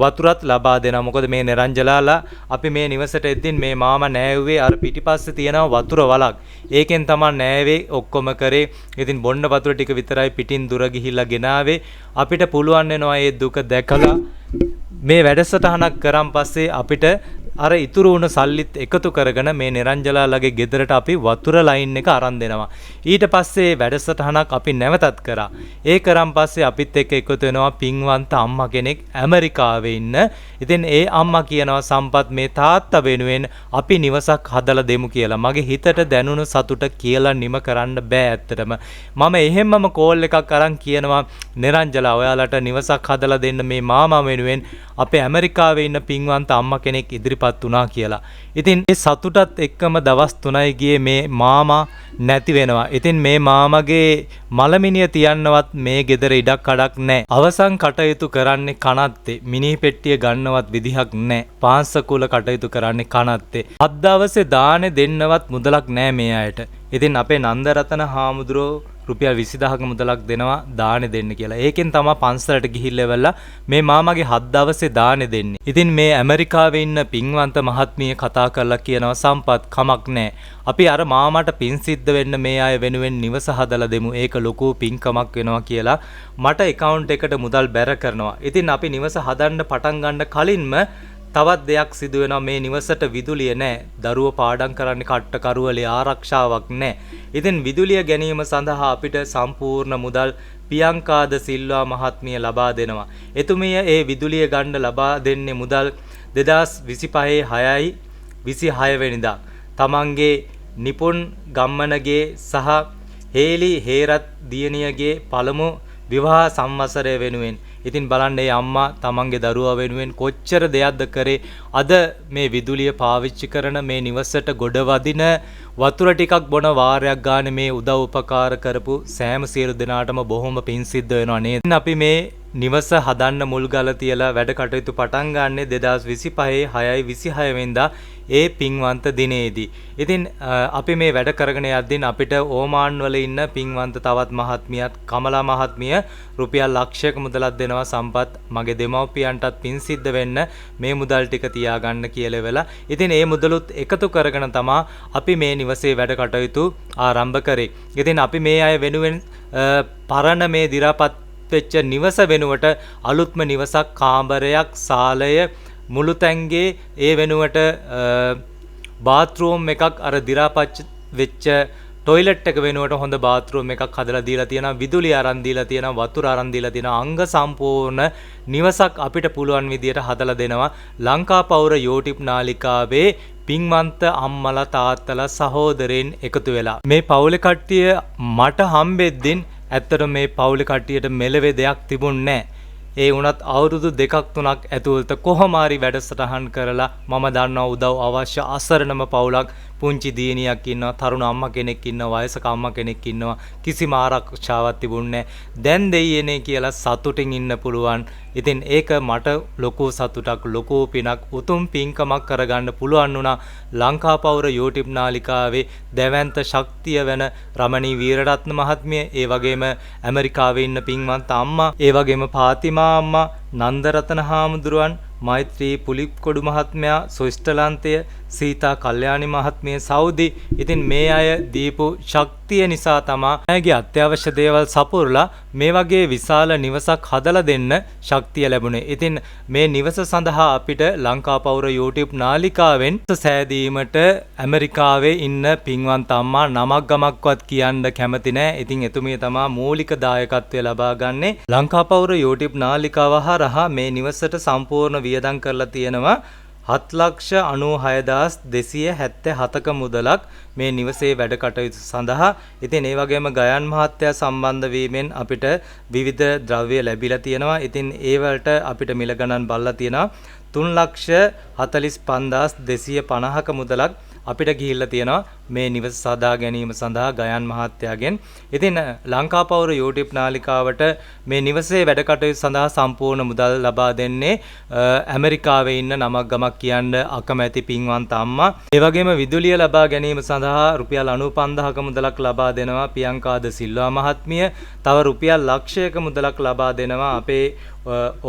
වතුරත් ලබා දෙනවා. මොකද මේ නිරංජලාලා අපි මේ නිවසට එද්දින් මේ මාමා නෑව්වේ අර පිටිපස්සේ තියෙන වතුර වලක්. ඒකෙන් තමයි නෑවේ ඔක්කොම කරේ. ඉතින් බොන්න වතුර ටික විතරයි පිටින් දුර ගිහිල්ලා ගෙනාවේ. අපිට පුළුවන් වෙනවා මේ දුක දැකලා මේ වැඩසටහනක් කරන් පස්සේ අපිට අර ඉතුරු වුණ සල්ලිත් එකතු කරගෙන මේ නිරංජලාලගේ ගෙදරට අපි වතුර ලයින් එක අරන් දෙනවා. ඊට පස්සේ වැඩසටහනක් අපි නැවතත් කරා. ඒ කරන් පස්සේ අපිත් එක්ක එකතු වෙනවා පින්වන්ත අම්මා කෙනෙක් ඇමරිකාවේ ඉන්න. ඉතින් ඒ අම්මා කියනවා සම්පත් මේ තාත්තා වෙනුවෙන් අපි නිවසක් හදලා දෙමු කියලා. මගේ හිතට දැනුණු සතුට කියලා නිම කරන්න බෑ ඇත්තටම. මම එහෙම්මම කෝල් එකක් අරන් කියනවා නිරංජලා ඔයාලට නිවසක් හදලා දෙන්න මේ මාමා වෙනුවෙන් අපේ ඇමරිකාවේ ඉන්න පින්වන්ත අම්මා කෙනෙක් ඉදිරිපත් වුණා කියලා. ඉතින් ඒ සතුටත් එක්කම දවස් 3යි ගියේ මේ මාමා නැති වෙනවා. ඉතින් මේ මාමගේ මලමිනිය තියන්නවත් මේ ගෙදර ඉඩක් කඩක් නැහැ. අවසන් කටයුතු කරන්නේ කනත්තේ. මිනි පෙට්ටිය ගන්නවත් විදිහක් නැහැ. පාංශකුල කටයුතු කරන්නේ කනත්තේ. අද දවසේ දානේ දෙන්නවත් මුදලක් නැහැ මේ අයට. ඉතින් අපේ නන්දරතන හාමුදුරුවෝ රුපියල් 20000ක මුදලක් දෙනවා දානේ දෙන්න කියලා. ඒකෙන් තමයි පන්සලට ගිහිල්ලා මේ මාමාගේ 7 දවසේ දානේ දෙන්නේ. ඉතින් මේ ඇමරිකාවේ ඉන්න පින්වන්ත මහත්මිය කතා කරලා කියනවා සම්පත් කමක් නැහැ. අපි අර මාමාට පින් සිද්ධ වෙන්න මේ අය වෙනුවෙන් නිවස හදලා දෙමු. ඒක ලොකු පින්කමක් වෙනවා කියලා මට account එකට මුදල් බැර කරනවා. ඉතින් අපි නිවස හදන්න පටන් ගන්න කලින්ම තවත් දෙයක් සිදු වෙනවා. මේ නිවසට විදුලිය නැහැ. දරුවෝ පාඩම් කරන්නේ කට්ට කරුවලේ ආරක්ෂාවක් නැහැ. ඉතින් විදුලිය ගැනීම සඳහා අපිට සම්පූර්ණ මුදල් පියංකාද සිල්වා මහත්මිය ලබා දෙනවා. එතුමිය ඒ විදුලිය ගන්න ලබා දෙන්නේ මුදල් 2025 6යි 26 වෙනිදා. තමන්ගේ නිපුන් ගම්මනගේ සහ හේලි හේරත් දියණියගේ පළමු විවාහ සංවසරය වෙනුවෙන්. ඉතින් බලන්න මේ අම්මා තමන්ගේ දරුවා වෙනුවෙන් කොච්චර දෙයක්ද කරේ. අද මේ විදුලිය පාවිච්චි කරන මේ නිවසට ගොඩ වදින වතුර ටිකක් බොන වාරයක් ගානේ මේ උදව් උපකාර කරපු සෑම සියලු දෙනාටම බොහොම පින් සිද්ධ වෙනවා නේද. අපි මේ නිවස හදන්න මුල් ගල තියලා වැඩ කටයුතු පටන් ගන්නේ 2025 6/26 වෙනිදා ඒ පින්වන්ත දිනේදී. ඉතින් අපි මේ වැඩ කරගෙන යද්දී අපිට ඕමාන් වල ඉන්න පින්වන්ත තවත් මහත්මියක් කමලා මහත්මිය රුපියල් ලක්ෂයක මුදලක් දෙනවා සම්පත් මගේ දෙමව්පියන්ටත් පින් සිද්ධ වෙන්න මේ මුදල් ටික තියාගන්න කියලා වෙලා. ඉතින් ඒ මුදලුත් එකතු කරගෙන තමයි අපි මේ නිවසේ වැඩ කටයුතු ආරම්භ කරේ. ඉතින් අපි මේ අය වෙනුවෙන් පරණ මේ දි รา පත් වෙච්ච නිවස වෙනුවට අලුත්ම නිවසක් කාමරයක් සාලය මුළුතැන්ගේ ඒ වෙනුවට බාත්රූම් එකක් අර දි รา පත් වෙච්ච ටොයිලට් එක වෙනුවට හොඳ බාත්රූම් එකක් හදලා දීලා තියෙනවා විදුලිය අරන් දීලා තියෙනවා වතුර අරන් දීලා තියෙනවා අංග සම්පූර්ණ නිවසක් අපිට පුළුවන් විදියට හදලා දෙනවා ලංකා පෞර YouTube නාලිකාවේ පින්වන්ත අම්මලා තාත්තලා සහෝදරයන් එකතු වෙලා මේ පවුලේ කට්ටිය මට හම්බෙද්දින් ඇත්තට මේ පවුලේ කට්ටියට මෙලවේ දෙයක් තිබුණේ නැහැ. ඒ වුණත් අවුරුදු 2-3ක් ඇතුළත කොහොම හරි වැඩසටහන් කරලා මම දන්නවා උදව් අවශ්‍ය අසරණම පවුලක් පුංචි දියණියක් ඉන්නවා තරුණ අම්මා කෙනෙක් ඉන්නවා වයසක අම්මා කෙනෙක් ඉන්නවා කිසිම ආරක්ෂාවක් තිබුණේ නැහැ. දැන් දෙයියනේ කියලා සතුටින් ඉන්න පුළුවන්. ඉතින් ඒක මට ලොකු සතුටක් ලොකු පිනක් උතුම් පින්කමක් කරගන්න පුළුවන් වුණා ලංකා පෞර YouTube නාලිකාවේ දැවැන්ත ශක්තිය වෙන රමණී වීරරත්න මහත්මිය ඒ වගේම ඇමරිකාවේ ඉන්න පින්වන්ත අම්මා ඒ වගේම පාතිමා අම්මා නන්දරතන හාමුදුරුවන් මෛත්‍රී පුලිප්කොඩු මහත්මයා ස්විස්තරලන්තය සීතා කල්යාණි මහත්මිය සෞදි ඉතින් මේ අය දීපු ශක්තිය නිසා තමයි අයගේ අත්‍යවශ්‍ය දේවල් සපුරලා මේ වගේ විශාල නිවසක් හදලා දෙන්න ශක්තිය ලැබුණේ. ඉතින් මේ නිවස සඳහා අපිට ලංකා පෞර YouTube නාලිකාවෙන් සෑදීමට ඇමරිකාවේ ඉන්න පින්වන්ත අම්මා නමක් ගමක්වත් කියන්න කැමති නැහැ. ඉතින් එතුමිය තමයි මූලික දායකත්වය ලබා ගන්නේ. ලංකා පෞර YouTube නාලිකාව හරහා මේ නිවසට සම්පූර්ණ වියදම් කරලා තියෙනවා 7,96,277ක මුදලක් මේ නිවසේ වැඩ කටයුතු සඳහා. ඉතින් ඒ වගේම ගයන් මහත්තයා සම්බන්ධ වීමෙන් අපිට විවිධ ද්‍රව්‍ය ලැබිලා තියෙනවා. ඉතින් ඒ වලට අපිට මිල ගණන් බලලා තියෙනවා 3,45,250ක මුදලක් අපිට ගිහිල්ලා තියෙනවා මේ නිවස සදා ගැනීම සඳහා ගයන් මහත්තයාගෙන්. ඉතින් ලංකා පෞර YouTube නාලිකාවට මේ නිවසේ වැඩ කටයුතු සඳහා සම්පූර්ණ මුදල් ලබා දෙන්නේ ඇමරිකාවේ ඉන්න නමක් ගමක් කියන්න අකමැති පින්වන්ත අම්මා. ඒ වගේම විදුලිය ලබා ගැනීම සඳහා රුපියල් 95,000ක මුදලක් ලබා දෙනවා පියංකාද සිල්වා මහත්මිය. තව රුපියල් ලක්ෂයක මුදලක් ලබා දෙනවා අපේ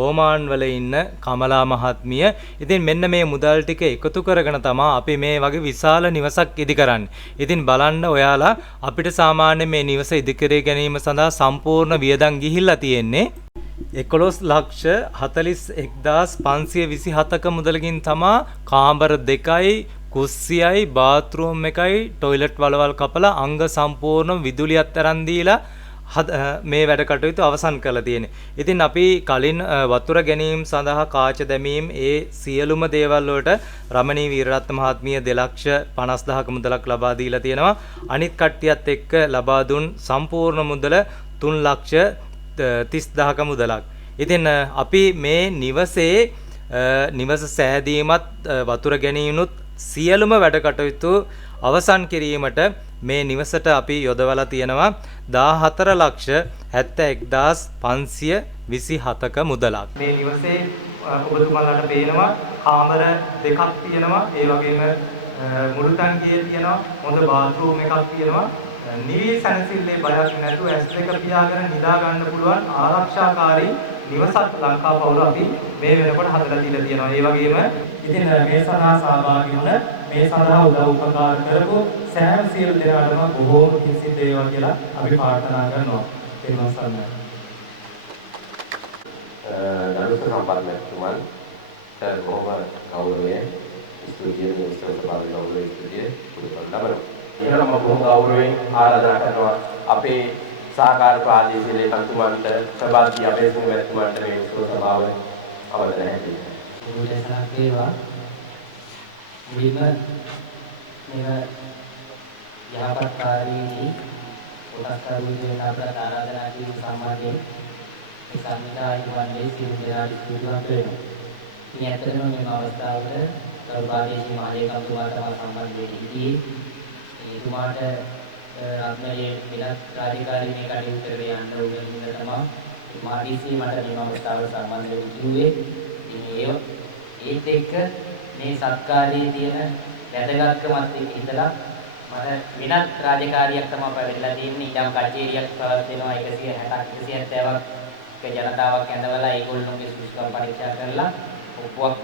ඕමාන් වල ඉන්න කමලා මහත්මිය. ඉතින් මෙන්න මේ මුදල් ටික එකතු කරගෙන තමයි අපි මේ වගේ විශාල නිවසක් ඉදි කරන්නේ. ඉතින් බලන්න ඔයාලා අපිට සාමාන්‍ය මේ නිවස ඉදි කර ගැනීම සඳහා සම්පූර්ණ වියදම් ගිහිල්ලා තියෙන්නේ 11,41,527ක මුදලකින් තමයි කාමර 2යි කුස්සියයි බාත්රූම් එකයි ටොයිලට් වලවල් කපලා අංග සම්පූර්ණ විදුලියත් අරන් දීලා මේ වැඩ කටයුතු අවසන් කරලා තියෙන්නේ. ඉතින් අපි කලින් වතුර ගැනීම සඳහා කාච දැමීම් ඒ සියලුම දේවල් වලට රමණී වීරරත්න මහත්මිය 2,50,000ක මුදලක් ලබා දීලා තියෙනවා. අනිත් කට්ටියත් එක්ක ලබා දුන් සම්පූර්ණ මුදල 3,30,000ක මුදලක්. ඉතින් අපි මේ නිවසේ නිවස සෑදීමත් වතුර ගැනීමනුත් සියලුම වැඩ කටයුතු අවසන් කිරීමට මේ නිවසට අපි යොදවලා තියෙනවා 14,71,527ක මුදලක්. මේ නිවසේ ඔබතුමාලාට පේනවා කාමර දෙකක් තියෙනවා. ඒ වගේම මුළුතැන්ගේ තියෙනවා. හොඳ බාත්රූම් එකක් තියෙනවා. නිවි සැනසෙල්ලේ බයක් නැතුව ඇස් දෙක පියාගෙන නිදා ගන්න පුළුවන් ආරක්ෂාකාරී නිවසක් ලංකා පෞර අපි මේ වෙනකොට හදලා දීලා තියෙනවා. ඒ වගේම ඉතින් මේ සඳහා සහභාගී වුණ මේ සඳහා උදව් උපකාර කරපු සෑම සියලු දෙනාටම බොහෝම පිං සිද්ධ වේවා කියලා අපි ප්‍රාර්ථනා කරනවා. ඒ වගේම නරුත් සම්පන්නතුමන් බොහොම ගෞරවයෙන් ස්තුතියි උත්සව සභාවේ ගෞරවයෙන් ස්තුතියි පුරුතලබන. ඊළඟම බොහොම ගෞරවයෙන් ආරාධනා කරනවා අපේ සහකාර ප්‍රාදේශීය ලේකම්තුමන්ට ප්‍රබාදී අපේසුම වැතුමන්ට මේ උත්සව සභාව අවසන් හැටියට. උදේසනා වේවා. මුලින්ම මෙව යහපත්කාරී උත්සාහයෙන් වෙන අපට ආරාධනා කිරීම සම්බන්ධයෙන් මේ සම්මිතායි වන්නේ සියලු දෙනාට පිළිතුරක් වෙනවා. ඉතින් ඇත්තටම මේ අවස්ථාවට ප්‍රබාදී මහලේකම්තුමාට සම්බන්ධ වෙන්නේ එතුමාට රත්නයේ මිලක් කාර්යකාරී මේ කටයුතු කරගෙන යන්න උදව් වෙන තමයි මාඩීසි මට මේ අවස්ථාවට සම්බන්ධ වෙන්න කිව්වේ. ඉතින් ඒත් එක්ක මේ සත්කාරයේ තියෙන වැදගත්කමත් එක්ක ඉඳලා මට වෙනත් රාජකාරියක් තමයි වෙලා තියෙන්නේ. ඊටම කචේරියක් පවත්වනවා 160ක් 170ක් ජනතාවක් ඇඳවලා ඒගොල්ලෝගේ සුසුකම් පරීක්ෂා කරලා ඔප්පුවක්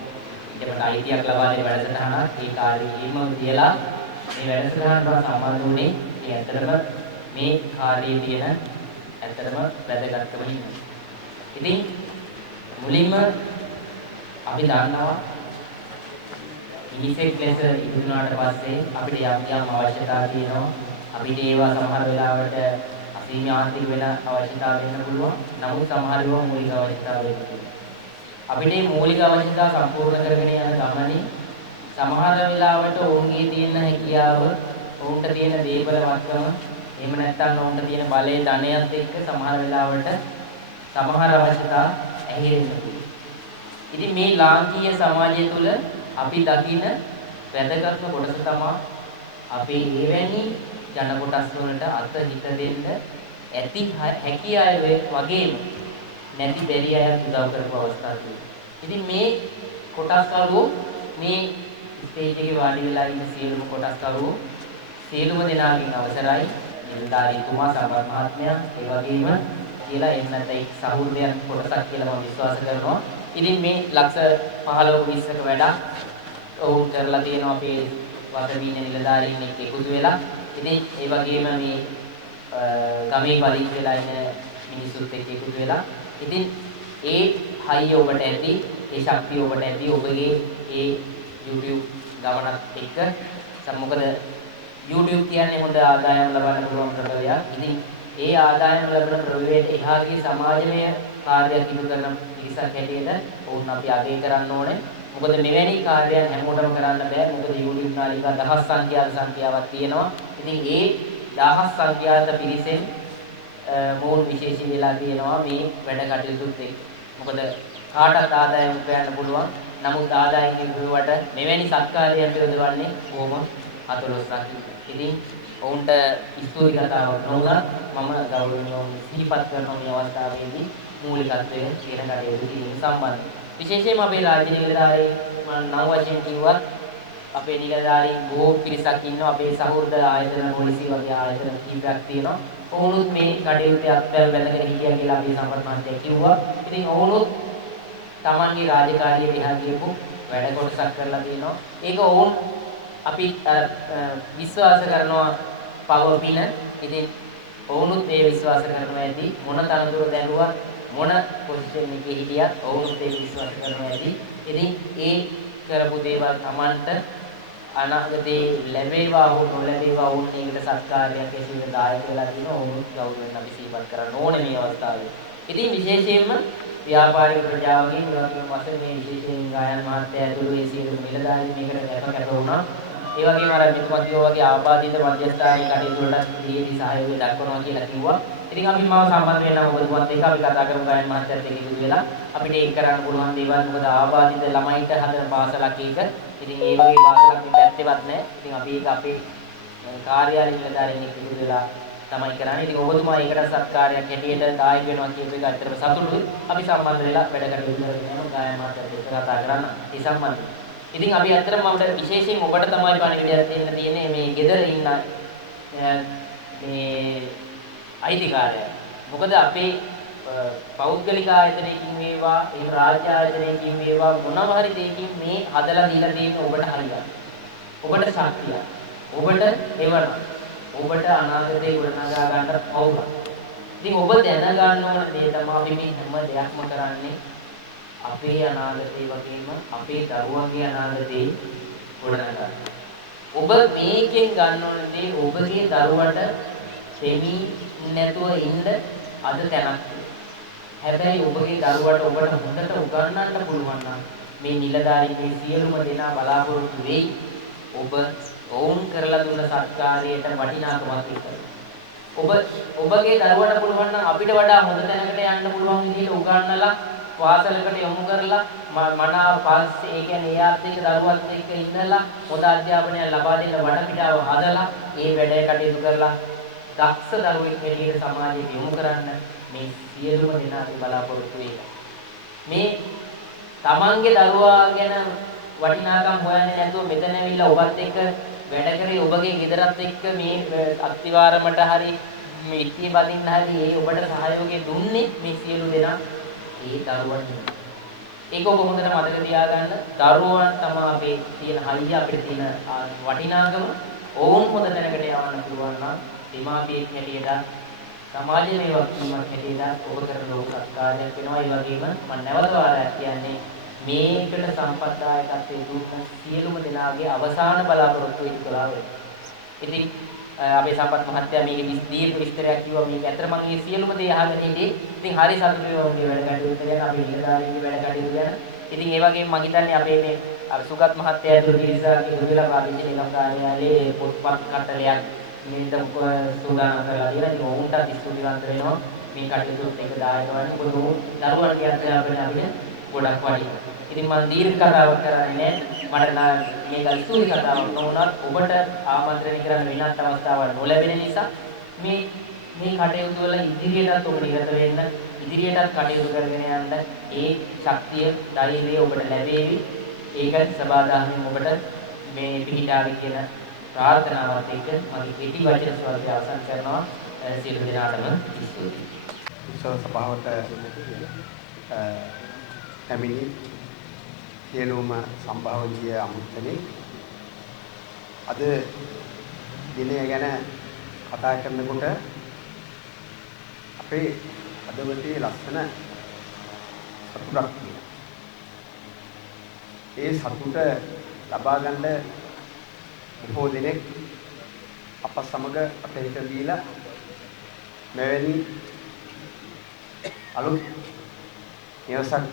ඊටමට අයිතියක් ලබා දෙන වැඩසටහනක් ඒ කාර්යයේම තියලා මේ වැඩසටහනට සම්බන්ධ වුණේ ඒ ඇත්තටම මේ කාර්යයේ තියෙන ඇත්තටම වැදගත්කම හින්දා. ඉතින් මුලින්ම අපි දන්නවා මිනිසෙක් ලෙස ඉදුණාට පස්සේ අපිට යම් අවශ්‍යතා තියෙනවා. අපිට ඒවා සමහර වෙලාවට අසීමාන්තික වෙන අවශ්‍යතා වෙන්න පුළුවන්. නමුත් සමහර වෙලාවට මූලික අවශ්‍යතා වෙන්න පුළුවන්. අපිට මේ මූලික අවශ්‍යතා සම්පූර්ණ කරගෙන යන ගමනේ සමහර වෙලාවට ඔවුන්ගේ තියෙන හැකියාව, ඔවුන්ට තියෙන දේපලවත්කම, එහෙම නැත්නම් ඔවුන්ට තියෙන බලය, ධනයත් එක්ක සමහර වෙලාවට සමහර අවශ්‍යතා ඇහිරෙන්න පුළුවන්. ඉතින් මේ ලාංකීය සමාජය තුළ අපි දකින වැදගත්ම කොටස තමයි අපේ එවැනි ජන කොටස් වලට අත හිත දෙන්න ඇති හැකි අය වගේම නැති බැරි අය උදව් කරපු අවස්ථා තියෙනවා. ඉතින් මේ කොටස් කරුවෝ මේ ස්ටේජ් එකේ වාඩි වෙලා ඉන්න සියලුම කොටස් කරුවෝ සියලුම දෙනාගෙන් අවසරයි නිලධාරීතුමා සම්බන්ධ මහත්මයා ඒ වගේම කියලා එන්නත් එක් සහෘදයන් කොටසක් කියලා මම විශ්වාස කරනවා. ඉතින් මේ ලක්ෂ 15 20ක වැඩක් ඔවුන් කරලා තියෙනවා අපේ වගවීන නිලධාරීන් එක්ක එකතු වෙලා. ඉතින් ඒ වගේම මේ ගමේ පරිදි වෙලා ඉන්න මිනිස්සුත් එක්ක එකතු වෙලා. ඉතින් ඒ හයිය ඔබට ඇති, ඒ ශක්තිය ඔබට ඇති ඔබගේ ඒ YouTube ගමනත් එක්ක. මොකද YouTube කියන්නේ හොඳ ආදායම් ලබන්න පුළුවන් ප්‍රබලයක්. ඉතින් ඒ ආදායම් ලැබෙන ප්‍රවේශයට එහාගේ සමාජමය කාර්යයක් ඉදු කරන පිරිසක් හැටියට වුණ අපි අගය කරන්න ඕනේ. මොකද මෙවැනි කාර්යයන් හැමෝටම කරන්න බෑ. මොකද YouTube නාලිකා දහස් සංඛ්‍යාවක් තියෙනවා. ඉතින් ඒ දහස් සංඛ්‍යාත පිරිසෙන් මොවුන් විශේෂී වෙලා තියෙනවා මේ වැඩ කටයුතුත් එක්ක. මොකද කාටත් ආදායම් උපයන්න පුළුවන්. නමුත් ආදායම් ඉල්ලුවට මෙවැනි සත්කාරයන් පිළිදවන්නේ කොහොම අතලොස්සක්. ඉතින් ඔවුන්ට ස්තුති කතාවක් නොවුණා මම ගෞරවණීයව සිහිපත් කරන මේ අවස්ථාවේදී මූලිකත්වයෙන් කියන කටයුතු කිරීම සම්බන්ධ. විශේෂයෙන්ම අපේ රාජ්‍ය නිලධාරීන් මම නම් වශයෙන් කිව්වත් අපේ නිලධාරීන් බොහෝ පිරිසක් ඉන්නවා. අපේ සහෘද ආයතන පොලිසිය වගේ ආයතන කීපයක් තියෙනවා. ඔවුනුත් මේ කටයුත්තේ අත්වැල් බැලගෙන හිටියා කියලා අපි සම්පත් මහත්තයා කිව්වා. ඉතින් ඔවුනුත් තමන්ගේ රාජකාරිය දිහා කියපු වැඩ කොටසක් කරලා තියෙනවා. ඒක ඔවුන් අපි විශ්වාස කරනවා පව පින. ඉතින් ඔවුනුත් මේ විශ්වාස කරනවා ඇති මොන තනතුර දැරුවත් මොන පොසිෂන් එකේ හිටියත් ඔවුනුත් ඒ විශ්වාස කරනවා ඇති. ඉතින් ඒ කරපු දේවල් Tamanට අනාගතේ ලැබේවා හෝ නොලැබේවා වුන් ඒකට සත්කාරයක් ඇසීමට දායක වෙලා තියෙනවා. ඔවුනුත් ගෞරවයෙන් අපි සිහිපත් කරන්න ඕනේ මේ අවස්ථාවේ. ඉතින් විශේෂයෙන්ම ව්‍යාපාරික ප්‍රජාවගේ නිවාසිකයන් වශයෙන් මේ විශේෂයෙන් ගායන මහත්තයා ඇතුළු ඒ සියලු නිලධාරීන් මේකට කැප වුණා. ඒ වගේම අර මිතුමන්ගේ වගේ ආබාධිත මධ්‍යස්ථානයේ කටයුතු වලට දීදී සහයෝගය දක්වනවා කියලා කිව්වා. ඉතින් අපි මාව සම්බන්ධ වෙනවා ඔබතුමත් එක්ක අපි කතා කරමු ගායන මහත්තයාත් එක්ක එකතු වෙලා අපිට ඒක කරන්න පුළුවන් දේවල්. මොකද ආබාධිත ළමයින්ට හදන පාසලක් එක. ඉතින් ඒ වගේ පාසලක් මේ පැත්තේවත් නැහැ. ඉතින් අපි ඒක අපේ කාර්යාලය නිලධාරීන් එක්ක එකතු වෙලා තමයි කරන්නේ. ඉතින් ඔබතුමා ඒකට සත්කාරයක් හැටියට දායක වෙනවා කියන එක ඇත්තටම සතුටුයි. අපි සම්බන්ධ වෙලා වැඩ කටයුතු කරගෙන යනවා ගායන මහත්තයාත් එක්ක කතා කරන්න. ඒ සම්බන්ධයෙන් ඉතින් අපි අතරම අපිට විශේෂයෙන් ඔබට තමයි පණිවිඩයක් දෙන්න තියෙන්නේ මේ ගෙදර ඉන්න මේ අයිතිකාරය. මොකද අපේ පෞද්ගලික ආයතනයකින් වේවා ඒ රාජ්‍ය ආයතනයකින් වේවා මොනවා හරි දෙයකින් මේ හදලා දීලා තියෙන ඔබට හරියට. ඔබට ශක්තිය. ඔබට එවන. ඔබට අනාගතේ ගොඩනගා ගන්න පවුල. ඉතින් ඔබ දැන ගන්න ඕන දේ තමයි අපි මේ හැම දෙයක්ම කරන්නේ අපේ අනාගතේ වගේම අපේ දරුවන්ගේ අනාගතේ ගොඩනගා. ඔබ මේකෙන් ගන්න ඕන දේ ඔබගේ දරුවට දෙමි නැතුව ඉන්න අද තැනක්. හැබැයි ඔබගේ දරුවට ඔබට හොඳට උගන්වන්න පුළුවන් නම් මේ නිලධාරීන් මේ සියලුම දෙනා බලාපොරොත්තු වෙයි. ඔබ ඔවුන් කරලා දුන්න සත්කාරයට වටිනාකමක් එක්ක. ඔබගේ දරුවට පුළුවන් නම් අපිට වඩා හොඳ තැනකට යන්න පුළුවන් විදිහට උගන්වලා පාසලකට යොමු කරලා මනාව පස්සේ ඒ කියන්නේ ඒ ආර්ථික දරුවත් එක්ක ඉන්නලා හොඳ අධ්‍යාපනය ලබා දෙන්න වටපිටාව හදලා ඒ වැඩේ කටයුතු කරලා දක්ෂ දරුවෙක් වෙලියට සමාජයට යොමු කරන්න මේ සියලුම දෙනාගේ බලාපොරොත්තු ඒක. මේ තමන්ගේ දරුවා ගැන වටිනාකම් හොයන්නේ නැතුව මෙතන ඇවිල්ලා ඔබත් එක්ක වැඩ කරේ ඔබගේ ගෙදරත් එක්ක මේ අත්තිවාරමට හරි මේ ඉට්ටිය බඳින්න හරි ඒ ඔබට සහයෝගය දුන්නේ මේ සියලු දෙනා ඒ දරුවන් නෙමෙයි. ඒක ඔබ හොඳට මතක තියාගන්න. දරුවන් තමයි අපේ තියෙන හයිය අපිට තියෙන වටිනාකම. ඕන් හොඳ තැනකට යවන්න පුළුවන් නම් දෙමාපියෙක් හැටියට සමාජයේ මේ වගකීමක් හැටියට ඔබ කරන ලෝක සත්කාරයක් වෙනවා. ඒ වගේම මම නැවත වාරයක් කියන්නේ මේකට සම්පත්දායකත්වයේ දුන්න සියලුම දෙනාගේ අවසාන බලාපොරොත්තු ඉටු කළා වෙනවා. ඉතින් අපේ සම්පත් මහත්තයා මේකේ දීර්ඝ විස්තරයක් කිව්වා. මේක ඇත්තට මම මේ සියලුම දේ අහගෙන හිටියේ. ඉතින් හරි සතුටුයි වුණේ වැඩ කටයුතු ගැන අපේ නිලධාරීන්ගේ වැඩ කටයුතු ගැන. ඉතින් ඒ වගේම මම හිතන්නේ අපේ මේ සුගත් මහත්තයා ඇතුළු පිරිසගේ දුර්වල ප්‍රාදේශීය නිලම් කාර්යාලයේ පොත්පත් කට්ටලයක් මෙන්න සූදානම් කරලා තියෙනවා. ඉතින් ඔවුන්ට ස්තුතිවන්ත වෙනවා. මේ කටයුතුත් එක දායක වන්නේ. මොකද දරුවන්ගේ අධ්‍යාපනය අපිට ගොඩක් වටිනවා. ඉතින් මම දීර්ඝ කතාවක් කරන්නේ නැහැ. මට මේක ස්තුති කතාවක් නොවුනත් ඔබට ආමන්ත්‍රණය කරන්න වෙනත් අවස්ථාවක් නොලැබෙන නිසා මේ කටයුතු වල ඉදිරියටත් ඔබ නිරත වෙන්න, ඉදිරියටත් කටයුතු කරගෙන යන්න ඒ ශක්තිය, ධෛර්යය ඔබට ලැබේවි. ඒක සබාදාහමින් ඔබට මේ පිහිටාවි කියන ප්‍රාර්ථනාවත් එක්ක මගේ කෙටි වචන ස්වල්පය අවසන් කරනවා. සියලු දෙනාටම ස්තුතියි. උත්සව සභාවට පැමිණි සියලුම සම්භාවනීය අමුත්තනේ අද දිනය ගැන කතා කරනකොට අපේ අදවතේ ලස්සන සතුටක් තියෙනවා. ඒ සතුට ලබා ගන්න බොහෝ දෙනෙක් අප සමග අපිට දීලා මෙවැනි අලුත් නිවසක්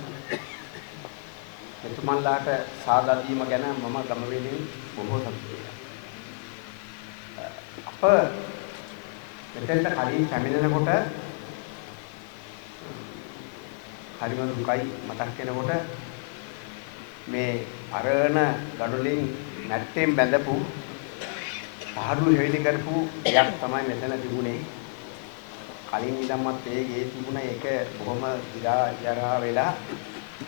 මෙතුමන්ලාට සාදා දීම ගැන මම ගම වේලෙන් බොහෝ සතුටුයි. අප මෙතෙන්ට කලින් පැමිණෙනකොට හරිම දුකයි මතක් වෙනකොට මේ අරණ ගඩොලින් නැට්ටෙන් බැඳපු පහඩු හැවිලි කරපු දෙයක් තමයි මෙතන තිබුණේ. කලින් ඉඳන්වත් ඒ ගේ තිබුණ එක බොහොම ඉරා වෙලා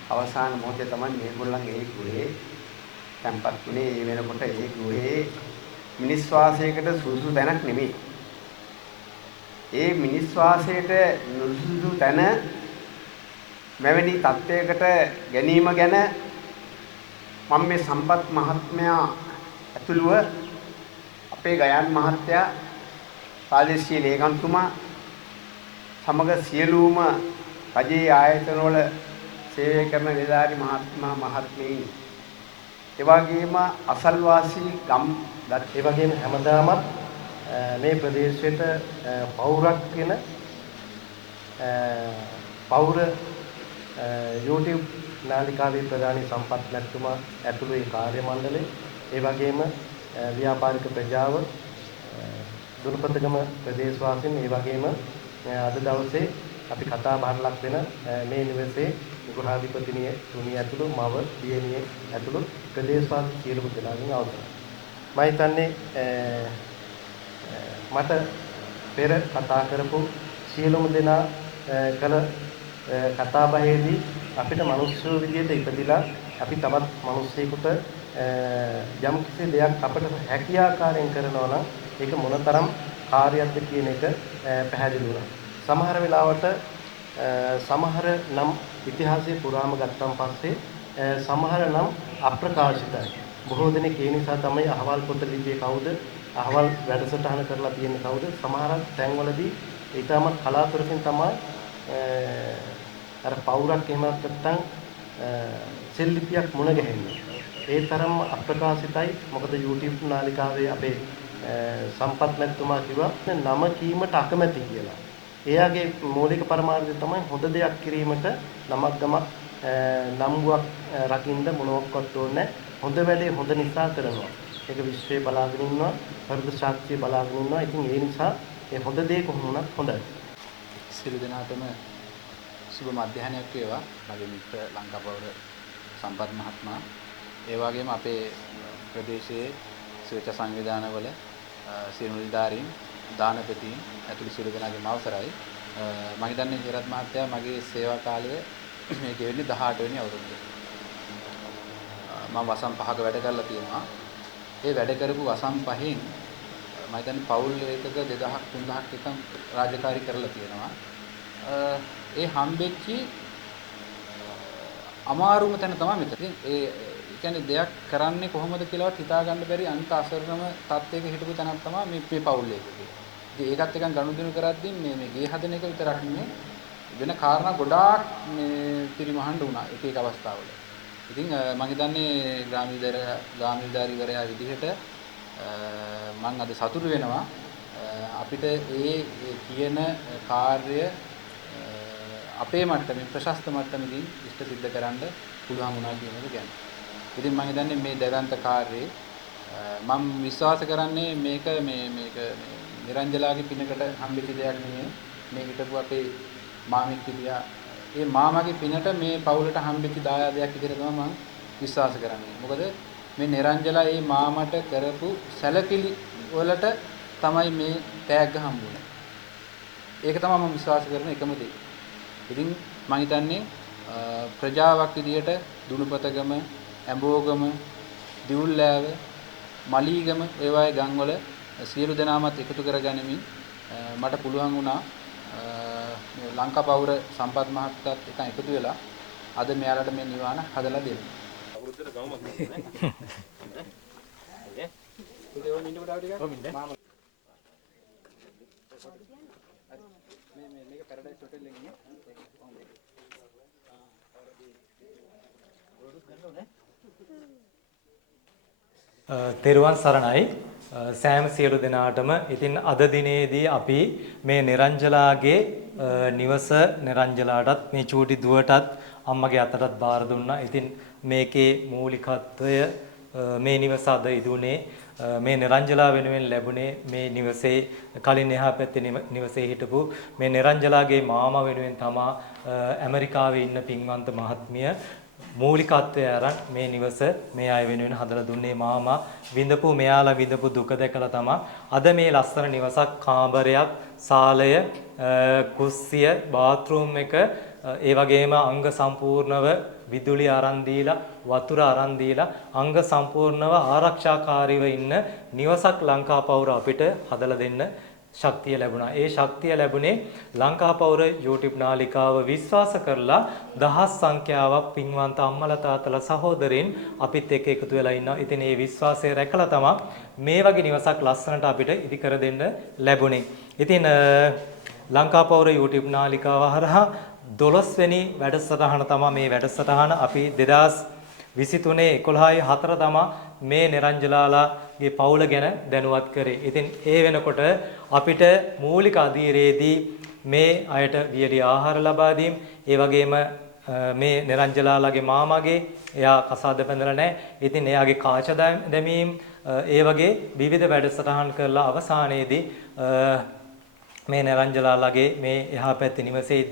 අවසාන මොහොතේ තමයි මේගොල්ලන් ඒ ගෘහේ තැන්පත් වුණේ. ඒ වෙනකොට ඒ ගෘහේ මිනිස් වාසයකට සුදුසු තැනක් නෙමෙයි. ඒ මිනිස් වාසයට නුසුදුසු තැන මෙවැනි තත්ත්වයකට ගැනීම ගැන මම මේ සම්පත් මහත්මයා ඇතුළුව අපේ ගයන් මහත්තයා ප්‍රාදේශීය ලේකම්තුමා සමග සියලුම රජයේ ආයතනවල සේවය කරන නිලධාරි මහත්මයා මහත්මීන් ඒ වගේම අසල්වාසී ගම් ඒ වගේම හැමදාමත් මේ ප්‍රදේශයට පෞරක් වෙන පෞර YouTube නාලිකාවේ ප්‍රධානී සම්පත් මැතිතුමා ඇතුළු ඒ කාර්ය මණ්ඩලය ඒ වගේම ව්‍යාපාරික ප්‍රජාව දුර්පතගම ප්‍රදේශවාසීන් ඒ වගේම අද දවසේ අපි කතා බහට ලක් වෙන මේ නිවසේ ගෘහාධිපතිනිය තුනිය ඇතුළු මව දියණිය ඇතුළු ප්‍රදේශවාසී සියලුම දෙනාගෙන් අවසරයි. මම හිතන්නේ මට පෙර කතා කරපු සියලුම දෙනා කළ කතා බහේදී අපිට මිනිස්සු විදියට ඉපදිලා අපි තවත් මිනිස්සෙකුට යම් කිසි දෙයක් අපිට හැකියාකාරයෙන් කරනවා නම් ඒක මොනතරම් කාර්යයක්ද කියන එක පැහැදිලි වුණා. සමහර වෙලාවට සමහර නම් ඉතිහාසයේ පුරාම ගත්තන් පස්සේ සමහර නම් අප්‍රකාශිතයි. බොහෝ දෙනෙක් ඒ නිසා තමයි අහවල් පොත ලිපියේ කවුද, අහවල් වැඩසටහන කරලා තියෙන්නේ කවුද, සමහර තැන්වලදී ඊටමත් කලාතුරකින් තමයි අර පවුරක් එහෙම නැත්නම් සෙල්ලිපියක් මුණ ගැහෙන්නේ. ඒ තරම් අප්‍රකාශිතයි. මොකද YouTube නාලිකාවේ අපේ සම්පත් මැතිතුමා කිව්වා නම කීමට අකමැති කියලා. එයාගේ මූලික පරමාර්ථය තමයි හොඳ දෙයක් කිරීමට නමක් ගමක් නම්බුවක් රකින්න මොනවත් ඕනේ. හොඳ වැඩේ හොඳ නිසා කරනවා. ඒක විශ්වයේ බලාගෙන ඉන්නවා, හෘද ශාස්ත්‍රයේ බලාගෙන ඉන්නවා. ඉතින් ඒ නිසා ඒ හොඳ දේ කොහොම වුණත් හොඳයි. සියලු දෙනාටම සුබ මධ්‍යහ්නයක් වේවා. මගේ මිත්‍ර ලංකාපෞර සම්පත් මහත්මයා ඒ වගේම අපේ ප්‍රදේශයේ ස්වේච්ඡා සංවිධානවල සියලු නිලධාරීන් දානපතීන් ඇතුළු සියලු දෙනාගේම අවසරයි. මම හිතන්නේ හිරත් මහත්තයා මගේ සේවා කාලය මේ ගෙවෙන්නේ 18 වෙනි අවුරුද්දේ. මම වසම් 5ක වැඩ කරලා තියෙනවා. ඒ වැඩ කරපු වසම් 5න් මම හිතන්නේ පවුල් එකක 2000ක් 3000ක් එකම රාජකාරී කරලා තියෙනවා. ඒ හම්බෙච්චි අමාරුම තැන තමයි මෙතන. ඒ කියන්නේ දෙයක් කරන්නේ කොහොමද කියලාවත් හිතා ගන්න බැරි අන්ත අසරණම තත්ත්වයක හිටපු තැනක් තමයි මේ පවුල් එකේ. ඉතින් ඒකත් එක්ක ගනුදෙනු කරද්දී මේ ගේ හදන එක විතරක් නෙමෙයි වෙන කාරණා ගොඩාක් මේ පිරිමහන්න වුණා එක එක අවස්ථාවල. ඉතින් මම හිතන්නේ ගාමිණීදාරීවරයා විදිහට මම අද සතුටු වෙනවා අපිට ඒ කියන කාර්ය අපේ මට්ටමින් ප්‍රශස්ත මට්ටමකින් ඉෂ්ට සිද්ධ කරන්න පුළුවන් වුණා කියන එක ගැන. ඉතින් මම හිතන්නේ මේ දැවැන්ත කාර්යයේ මම විශ්වාස කරන්නේ මේක නිරංජලාගේ පිනකට හම්බෙච්ච දෙයක් නෙමෙයි. මේ හිටපු අපේ මාමික් පිටියා ඒ මාමාගේ පිනට මේ පවුලට හම්බෙච්ච දායාදයක් විදිහට තමයි මම විශ්වාස කරන්නේ. මොකද මේ නිරංජලා මේ මාමට කරපු සැලකිලි වලට තමයි මේ තෑග්ග හම්බුනේ. ඒක තමයි මම විශ්වාස කරන එකම දේ. ඉතින් මම හිතන්නේ ප්‍රජාවක් විදියට දුනුපතගම, ඇඹෝගම, දිවුල්ලෑව, මලීගම ඒ වගේ ගම්වල සියලු දෙනාමත් එකතු කරගැනීමෙන් මට පුළුවන් වුණා ලංකාපෞර සම්පත් මහත්තයාත් එක්ක එකතු වෙලා අද මෙයාලට මේ නිවාන හදලා දෙන්න. අවුරුද්දට ගමක් නේ. මේක පැරඩයිස් හොටෙල් එකේ නේ. තෙරුවන් සරණයි සෑම සියලු දෙනාටම. ඉතින් අද දිනේදී අපි මේ නිරංජලාගේ නිවස නිරංජලාටත් මේ චූටි දුවටත් අම්මගේ අතටත් බාර දුන්නා. ඉතින් මේකේ මූලිකත්වය මේ නිවස අද ඉදුනේ මේ නිරංජලා වෙනුවෙන් ලැබුණේ මේ නිවසේ කලින් එහා පැත්තේ නිවසේ හිටපු මේ නිරංජලාගේ මාමා වෙනුවෙන් තමා ඇමරිකාවේ ඉන්න පින්වන්ත මහත්මිය මූලිකත්වය අරන් මේ නිවස මේ අය වෙනුවෙන් හදලා දුන්නේ. මාමා මෙයාලා විඳපු දුක දැකලා තමයි අද මේ ලස්සන නිවසක්, කාමරයක්, සාලය, කුස්සිය, බාත්රූම් එක, ඒ වගේම අංග සම්පූර්ණව විදුලි අරන් දීලා, වතුර අරන් දීලා, අංග සම්පූර්ණව ආරක්ෂාකාරීව ඉන්න නිවසක් ලංකාපෞර අපිට හදලා දෙන්න ශක්තිය ලැබුණා. ඒ ශක්තිය ලැබුණේ ලංකාපෞර YouTube නාලිකාව විශ්වාස කරලා දහස් සංඛ්‍යාවක් පින්වන්ත අම්මලා තාත්තලා සහෝදරයින් අපිත් එක්ක එකතු වෙලා ඉන්නවා. ඉතින් මේ විශ්වාසය රැකලා තමයි මේ වගේ නිවසක් ලස්සනට අපිට ඉදි කර දෙන්න ලැබුණේ. ඉතින් ලංකාපෞර YouTube නාලිකාව හරහා 12 වෙනි වැඩසටහන තමයි මේ වැඩසටහන. අපි 2023 11/4 තමයි මේ නිරංජලාලාගේ පවුල ගැන දැනුවත් කරේ. ඉතින් ඒ වෙනකොට අපිට මූලික අධීරයේදී මේ අයට වියලි ආහාර ලබා දීම, ඒ වගේම මේ නිරංජලාලාගේ මාමාගේ එයා කසාද බැඳලා නැහැ. ඉතින් එයාගේ කාච දැමීම් ඒ වගේ විවිධ වැඩසටහන් කරලා අවසානයේදී මේ නිරංජලාලාගේ මේ එහා පැත්තේ නිවසේ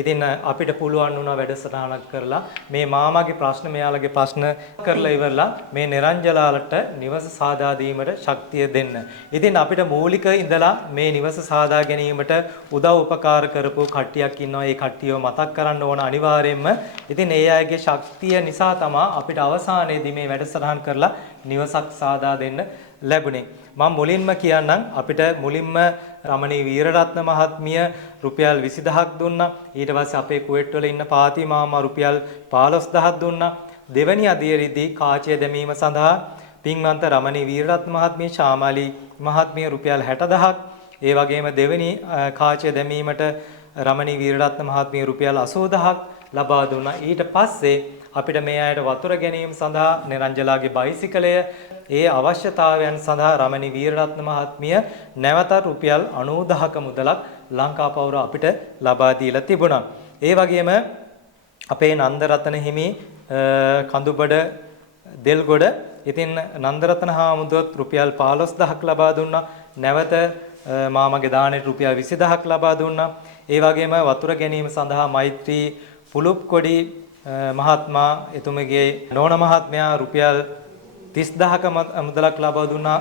ඉතින් අපිට පුළුවන් වුණා වැඩසටහනක් කරලා මේ මාමාගේ ප්‍රශ්න මෙයාලගේ ප්‍රශ්න කරලා ඉවරලා මේ නිරංජලාලට නිවස සාදා දීමට ශක්තිය දෙන්න. ඉතින් අපිට මූලික ඉඳලා මේ නිවස සාදා ගැනීමට උදව් උපකාර කරපු කට්ටියක් ඉන්නවා. ඒ කට්ටියව මතක් කරන්න ඕන අනිවාර්යයෙන්ම. ඉතින් ඒ අයගේ ශක්තිය නිසා තමයි අපිට අවසානයේදී මේ වැඩසටහන් කරලා නිවසක් සාදා දෙන්න ලැබුණේ. මම මුලින්ම කියන්නම් අපිට මුලින්ම රමණී වීරරත්න මහත්මිය රුපියල් 20000ක් දුන්නා. ඊට පස්සේ අපේ කුවේට් වල ඉන්න පාති මාමා රුපියල් 15000ක් දුන්නා. දෙවැනි අධීරයේදී කාචය දැමීම සඳහා පින්වන්ත රමණී වීරරත්න මහත්මිය, ශාමාලි මහත්මිය රුපියල් 60000ක්. ඒ වගේම දෙවැනි කාචය දැමීමට රමණී වීරරත්න මහත්මිය රුපියල් 80000ක් ලබා දුන්නා. ඊට පස්සේ අපිට මේ අයට වතුර ගැනීම සඳහා නිරංජලාගේ බයිසිකලය, ඒ අවශ්‍යතාවයන් සඳහා රමණී වීරරත්න මහත්මිය නැවත රුපියල් 90000ක මුදලක් ලංකාපෞර අපිට ලබා දීලා තිබුණා. ඒ වගේම අපේ නන්දරතන හිමි කඳුබඩ දෙල්ගොඩ ඉතින් නන්දරතන හාමුදුරුවෝ රුපියල් 15000ක් ලබා දුන්නා. නැවත මාමගේ දාණයට රුපියල් 20000ක් ලබා දුන්නා. ඒ වගේම වතුර ගැනීම සඳහා මෛත්‍රී පුලුප්කොඩි මහත්මයා එතුමගේ නෝන මහත්මයා රුපියල් 30000ක මුදලක් ලබා දුන්නා.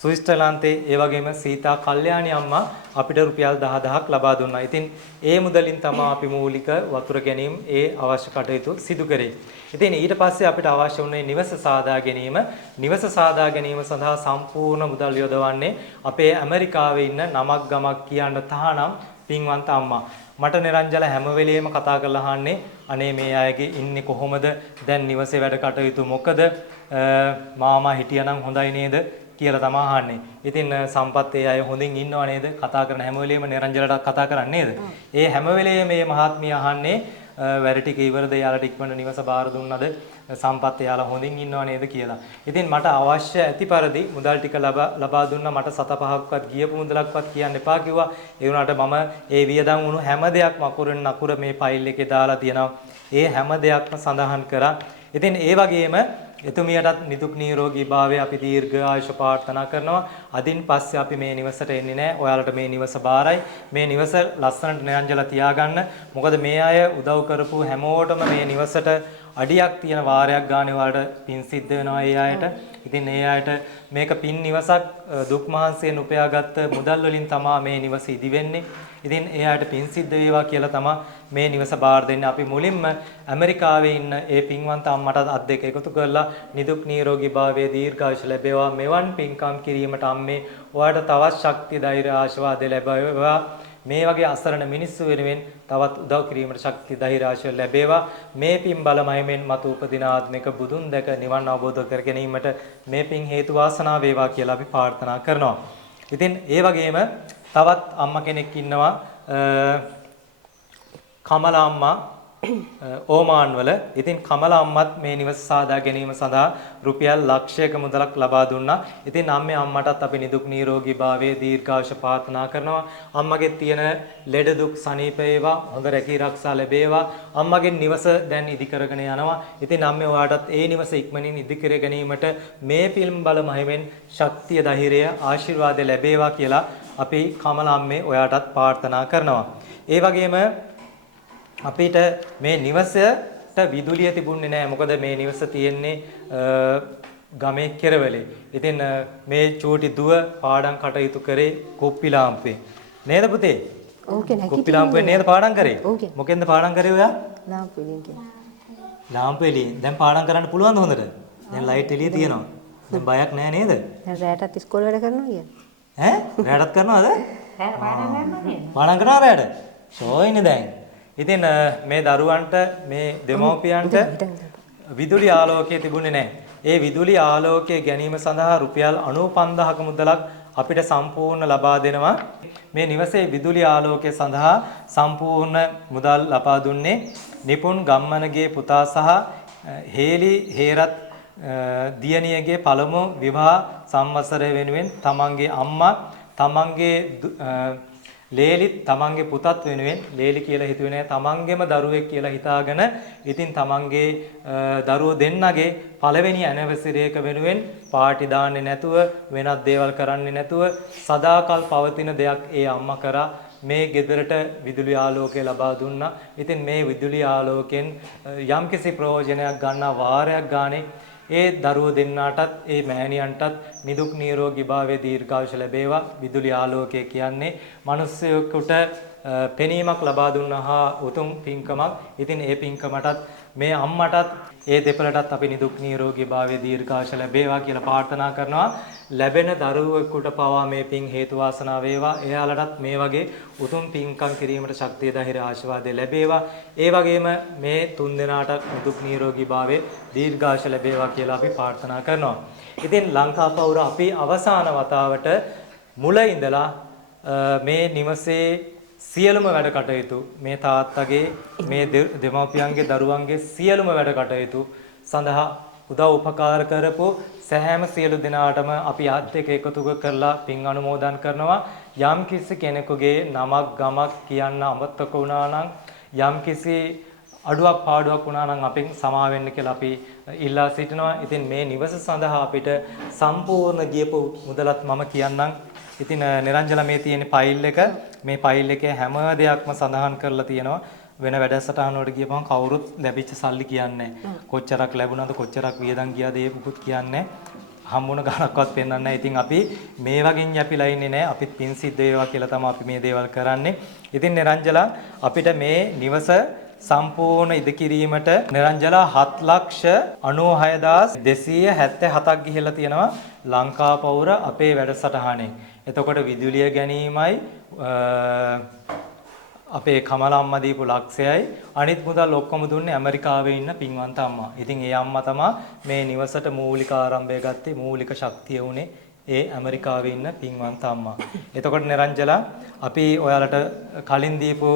ස්විට්සර්ලන්තේ ඒ වගේම සීතා කල්යාණි අම්මා අපිට රුපියල් 10000ක් ලබා දුන්නා. ඉතින් ඒ මුදලින් තමයි අපි මූලික වතුර ගැනීම ඒ අවශ්‍ය කටයුතු සිදු කරේ. ඉතින් ඊට පස්සේ අපිට අවශ්‍ය වුණේ නිවස සාදා ගැනීම. නිවස සාදා ගැනීම සඳහා සම්පූර්ණ මුදල් යොදවන්නේ අපේ ඇමරිකාවේ ඉන්න නමක් ගමක් කියන්න තහනම් පින්වන්ත අම්මා. මට නිරංජල හැම වෙලෙම කතා කරලා අහන්නේ අනේ මේ අයගේ ඉන්නේ කොහොමද? දැන් නිවසේ වැඩ කටයුතු මොකද? මාමා හිටියනම් හොඳයි නේද? කියලා තමයි අහන්නේ. ඉතින් සම්පත් ඒ අය හොඳින් ඉන්නව නේද? කතා කරන හැම වෙලෙම නිරංජලට කතා කරන්නේ නේද? ඒ හැම වෙලෙම මේ මහත්මිය අහන්නේ වැඩ ටික ඉවරද? යාලට ඉක්මනට නිවස බාර දුන්නද? සම්පත් යාලා හොඳින් ඉන්නව නේද කියලා. ඉතින් මට අවශ්‍ය ඇති පරිදි මුදල් ටික ලබා දුන්නා. මට 7-5ක්වත් ගියපු මුදලක්වත් කියන්න එපා කිව්වා. ඒ වුණාට මම ඒ වියදම් වුණු හැම දෙයක්ම අකුරෙන් අකුර මේ ෆයිල් එකේ දාලා තියෙනවා. ඒ හැම දෙයක්ම සඳහන් කරා. ඉතින් ඒ වගේම එතුමියටත් නිදුක් නිරෝගී භාවය අපි දීර්ඝ ආයුෂ ප්‍රාර්ථනා කරනවා. අදින් පස්සේ අපි මේ නිවසට එන්නේ නැහැ. ඔයාලට මේ නිවස බාරයි. මේ නිවස ලස්සනට නිරංජලා තියාගන්න. මොකද මේ අය උදව් කරපු හැමෝටම මේ නිවසට අඩියක් තියෙන වාරයක් ගානේ වලට පින් සිද්ධ වෙනවා ඒ අයට. ඉතින් ඒ අයට මේක පින් නිවසක් දුක් මහන්සියෙන් උපයාගත්ත මුදල් වලින් තමයි මේ නිවස ඉදි වෙන්නේ. ඉතින් ඒ අයට පින් සිද්ධ වේවා කියලා තමයි මේ නිවස බාර දෙන්නේ. අපි මුලින්ම ඇමරිකාවේ ඉන්න ඒ පින්වන්ත අම්මට අත් දෙක එකතු කරලා නිදුක් නිරෝගී භාවයේ දීර්ඝායුෂ ලැබේවා. මෙවන් පින්කම් කිරීමට අම්මේ ඔයාලට තවත් ශක්තිය ධෛර්ය ආශිර්වාද ලැබේවා. මේ වගේ අසරණ මිනිස්සු වෙනුවෙන් තවත් උදව් කිරීමට ශක්තිය ධෛර්ය ආශිර්වාද ලැබේවා. මේ පින් බලමයිමෙන් මතු උපදින ආත්මික බුදුන් දැක නිවන් අවබෝධ කර ගැනීමට මේ පින් හේතු වාසනා වේවා කියලා අපි ප්‍රාර්ථනා කරනවා. ඉතින් ඒ වගේම තවත් අම්මා කෙනෙක් ඉන්නවා කමලා අම්මා ඕමාන් වල. ඉතින් කමලා අම්මත් මේ නිවස සාදා ගැනීම සඳහා රුපියල් ලක්ෂයක මුදලක් ලබා දුන්නා. ඉතින් අම්මේ අම්මටත් අපි නිදුක් නිරෝගී භාවයේ දීර්ඝායුෂ ප්‍රාර්ථනා කරනවා. අම්මගේ තියෙන ලෙඩ දුක් සනීප වේවා, හොඳ රැකී ආරක්ෂා ලැබේවා. අම්මගේ නිවස දැන් ඉදි කරගෙන යනවා. ඉතින් අම්මේ ඔයාටත් ඒ නිවස ඉක්මනින් ඉදි කර ගැනීමට මේ ෆිල්ම් බල මහිමෙන් ශක්තිය ධෛර්යය ආශිර්වාද ලැබේවා කියලා අපි කමලා අම්මේ ඔයාටත් ප්‍රාර්ථනා කරනවා. ඒ වගේම අපිට මේ නිවසට විදුලිය තිබුණේ නැහැ. මොකද මේ නිවස තියෙන්නේ ගමේ කෙරවලේ. ඉතින් මේ චූටි දුව පාඩම් කටයුතු කරේ කුප්පි ලාම්පුවේ. නේද පුතේ? කුප්පි ලාම්පුවේ නේද පාඩම් කරේ? මොකෙන්ද පාඩම් කරේ ඔයා? ලාම්පු එළියෙන්. දැන් පාඩම් කරන්න පුළුවන්ද හොඳට? දැන් ලයිට් එළිය තියෙනවා. දැන් බයක් නැහැ නේද? දැන් රැයටත් ඉස්කෝලේ වැඩ කරනවා කියන්නේ. ඈ? රැයටත් කරනවද? පාඩම් කරනවා රැයට? ෂෝයිනේ දැන්. ඉතින් මේ දරුවන්ට මේ දෙමව්පියන්ට විදුලි ආලෝකය තිබුණේ නැහැ. ඒ විදුලි ආලෝකය ගැනීම සඳහා රුපියල් 95000ක මුදලක් අපිට සම්පූර්ණ ලබා දෙනවා. මේ නිවසේ විදුලි ආලෝකය සඳහා සම්පූර්ණ මුදල් ලබා දුන්නේ නිපුන් ගම්මනගේ පුතා සහ හේලි හේරත් දියණියගේ පළමු විවාහ සංවත්සරය වෙනුවෙන් තමන්ගේ අම්මා තමන්ගේ ලේලිත් තමන්ගේ පුතත් වෙනුවෙන් ලේලි කියලා හිතුවේ නෑ තමන්ගේම දරුවෙක් කියලා හිතාගෙන ඉතින් තමන්ගේ දරුවෝ දෙන්නගේ පළවෙනි ඇනිවර්සරි එක වෙනුවෙන් පාටි දාන්නේ නැතුව වෙනත් දේවල් කරන්නේ නැතුව සදාකල් පවතින දෙයක් ඒ අම්මා කරා. මේ ගෙදරට විදුලි ආලෝකය ලබා දුන්නා. ඉතින් මේ විදුලි ආලෝකයෙන් යම්කිසි ප්‍රයෝජනයක් ගන්නා වාරයක් ගානේ ඒ දරුවෝ දෙන්නාටත් ඒ මෑණියන්ටත් නිදුක් නිරෝගී භාවයේ දීර්ඝායුෂ ලැබේවා. විදුලි ආලෝකය කියන්නේ මිනිස්සුෙකුට පෙනීමක් ලබා දුන්නා උතුම් පින්කමක්. ඉතින් ඒ පින්කමටත් මේ අම්මටත් ඒ දෙපළටත් අපි නිදුක් නිරෝගී භාවයේ දීර්ඝායුෂ ලැබේවා කියලා ප්‍රාර්ථනා කරනවා. ලැබෙන දරුවෙකුට පවා මේ පින් හේතු වාසනා වේවා. එයාලටත් මේ වගේ උතුම් පින්කම් කිරීමට ශක්තිය ධෛර්ය ආශිර්වාද ලැබේවා. ඒ වගේම මේ තුන් දෙනාට නිදුක් නිරෝගී භාවයේ දීර්ඝායුෂ ලැබේවා කියලා අපි ප්‍රාර්ථනා කරනවා. ඉතින් ලංකා පෞර අපි අවසාන වතාවට මුල ඉඳලා මේ නිවසේ සියලුම වැඩ කටයුතු මේ තාත්තගේ මේ දෙමව්පියන්ගේ දරුවන්ගේ සියලුම වැඩ කටයුතු සඳහා උදව් උපකාර කරපු සෑම සියලු දෙනාටම අපි අත් එක්ක එකතු කරලා පින් අනුමෝදන් කරනවා. යම් කිසි කෙනෙකුගේ නමක් ගමක් කියන්න අමතක වුණා නම් යම් කිසි අඩුවක් පාඩුවක් වුණා නම් අපෙන් සමා වෙන්න කියලා අපි ඉල්ලා සිටිනවා. ඉතින් මේ නිවස සඳහා අපිට සම්පූර්ණ ගියපු මුදලත් මම කියන්නම්. ඉතින් නිරංජලා මේ තියෙන ෆයිල් එක මේ ෆයිල් එකේ හැම දෙයක්ම සඳහන් කරලා තියෙනවා. වෙන වැඩසටහන වලට ගියපම කවුරුත් ලැබිච්ච සල්ලි කියන්නේ කොච්චරක් ලැබුණාද කොච්චරක් වියදම් ගියාද ඒ පුකුත් කියන්නේ හම්බුණ ගණක්වත් පෙන්වන්නේ නැහැ. ඉතින් අපි මේ වගේ යැපිලා ඉන්නේ නැහැ. අපිත් පින් සිද්ධ වේවා කියලා තමයි අපි මේ දේවල් කරන්නේ. ඉතින් නිරංජලා අපිට මේ නිවස සම්පූර්ණ ඉදිකිරීමට නිරංජලා 7,96,277ක් ගිහිල්ලා තියෙනවා ලංකා පෞර අපේ වැඩසටහනේ. එතකොට විදුලිය ගැනීමයි අපේ කමල අම්මා දීපු ලක්ෂයයි අනිත් මුදල් ඔක්කොම දුන්නේ ඇමරිකාවේ ඉන්න පින්වන්ත අම්මා. ඉතින් ඒ අම්මා තමයි මේ නිවසට මූලික ආරම්භය ගත්තේ, මූලික ශක්තිය උනේ ඒ ඇමරිකාවේ ඉන්න පින්වන්ත අම්මා. එතකොට නිරංජලා අපි ඔයාලට කලින් දීපු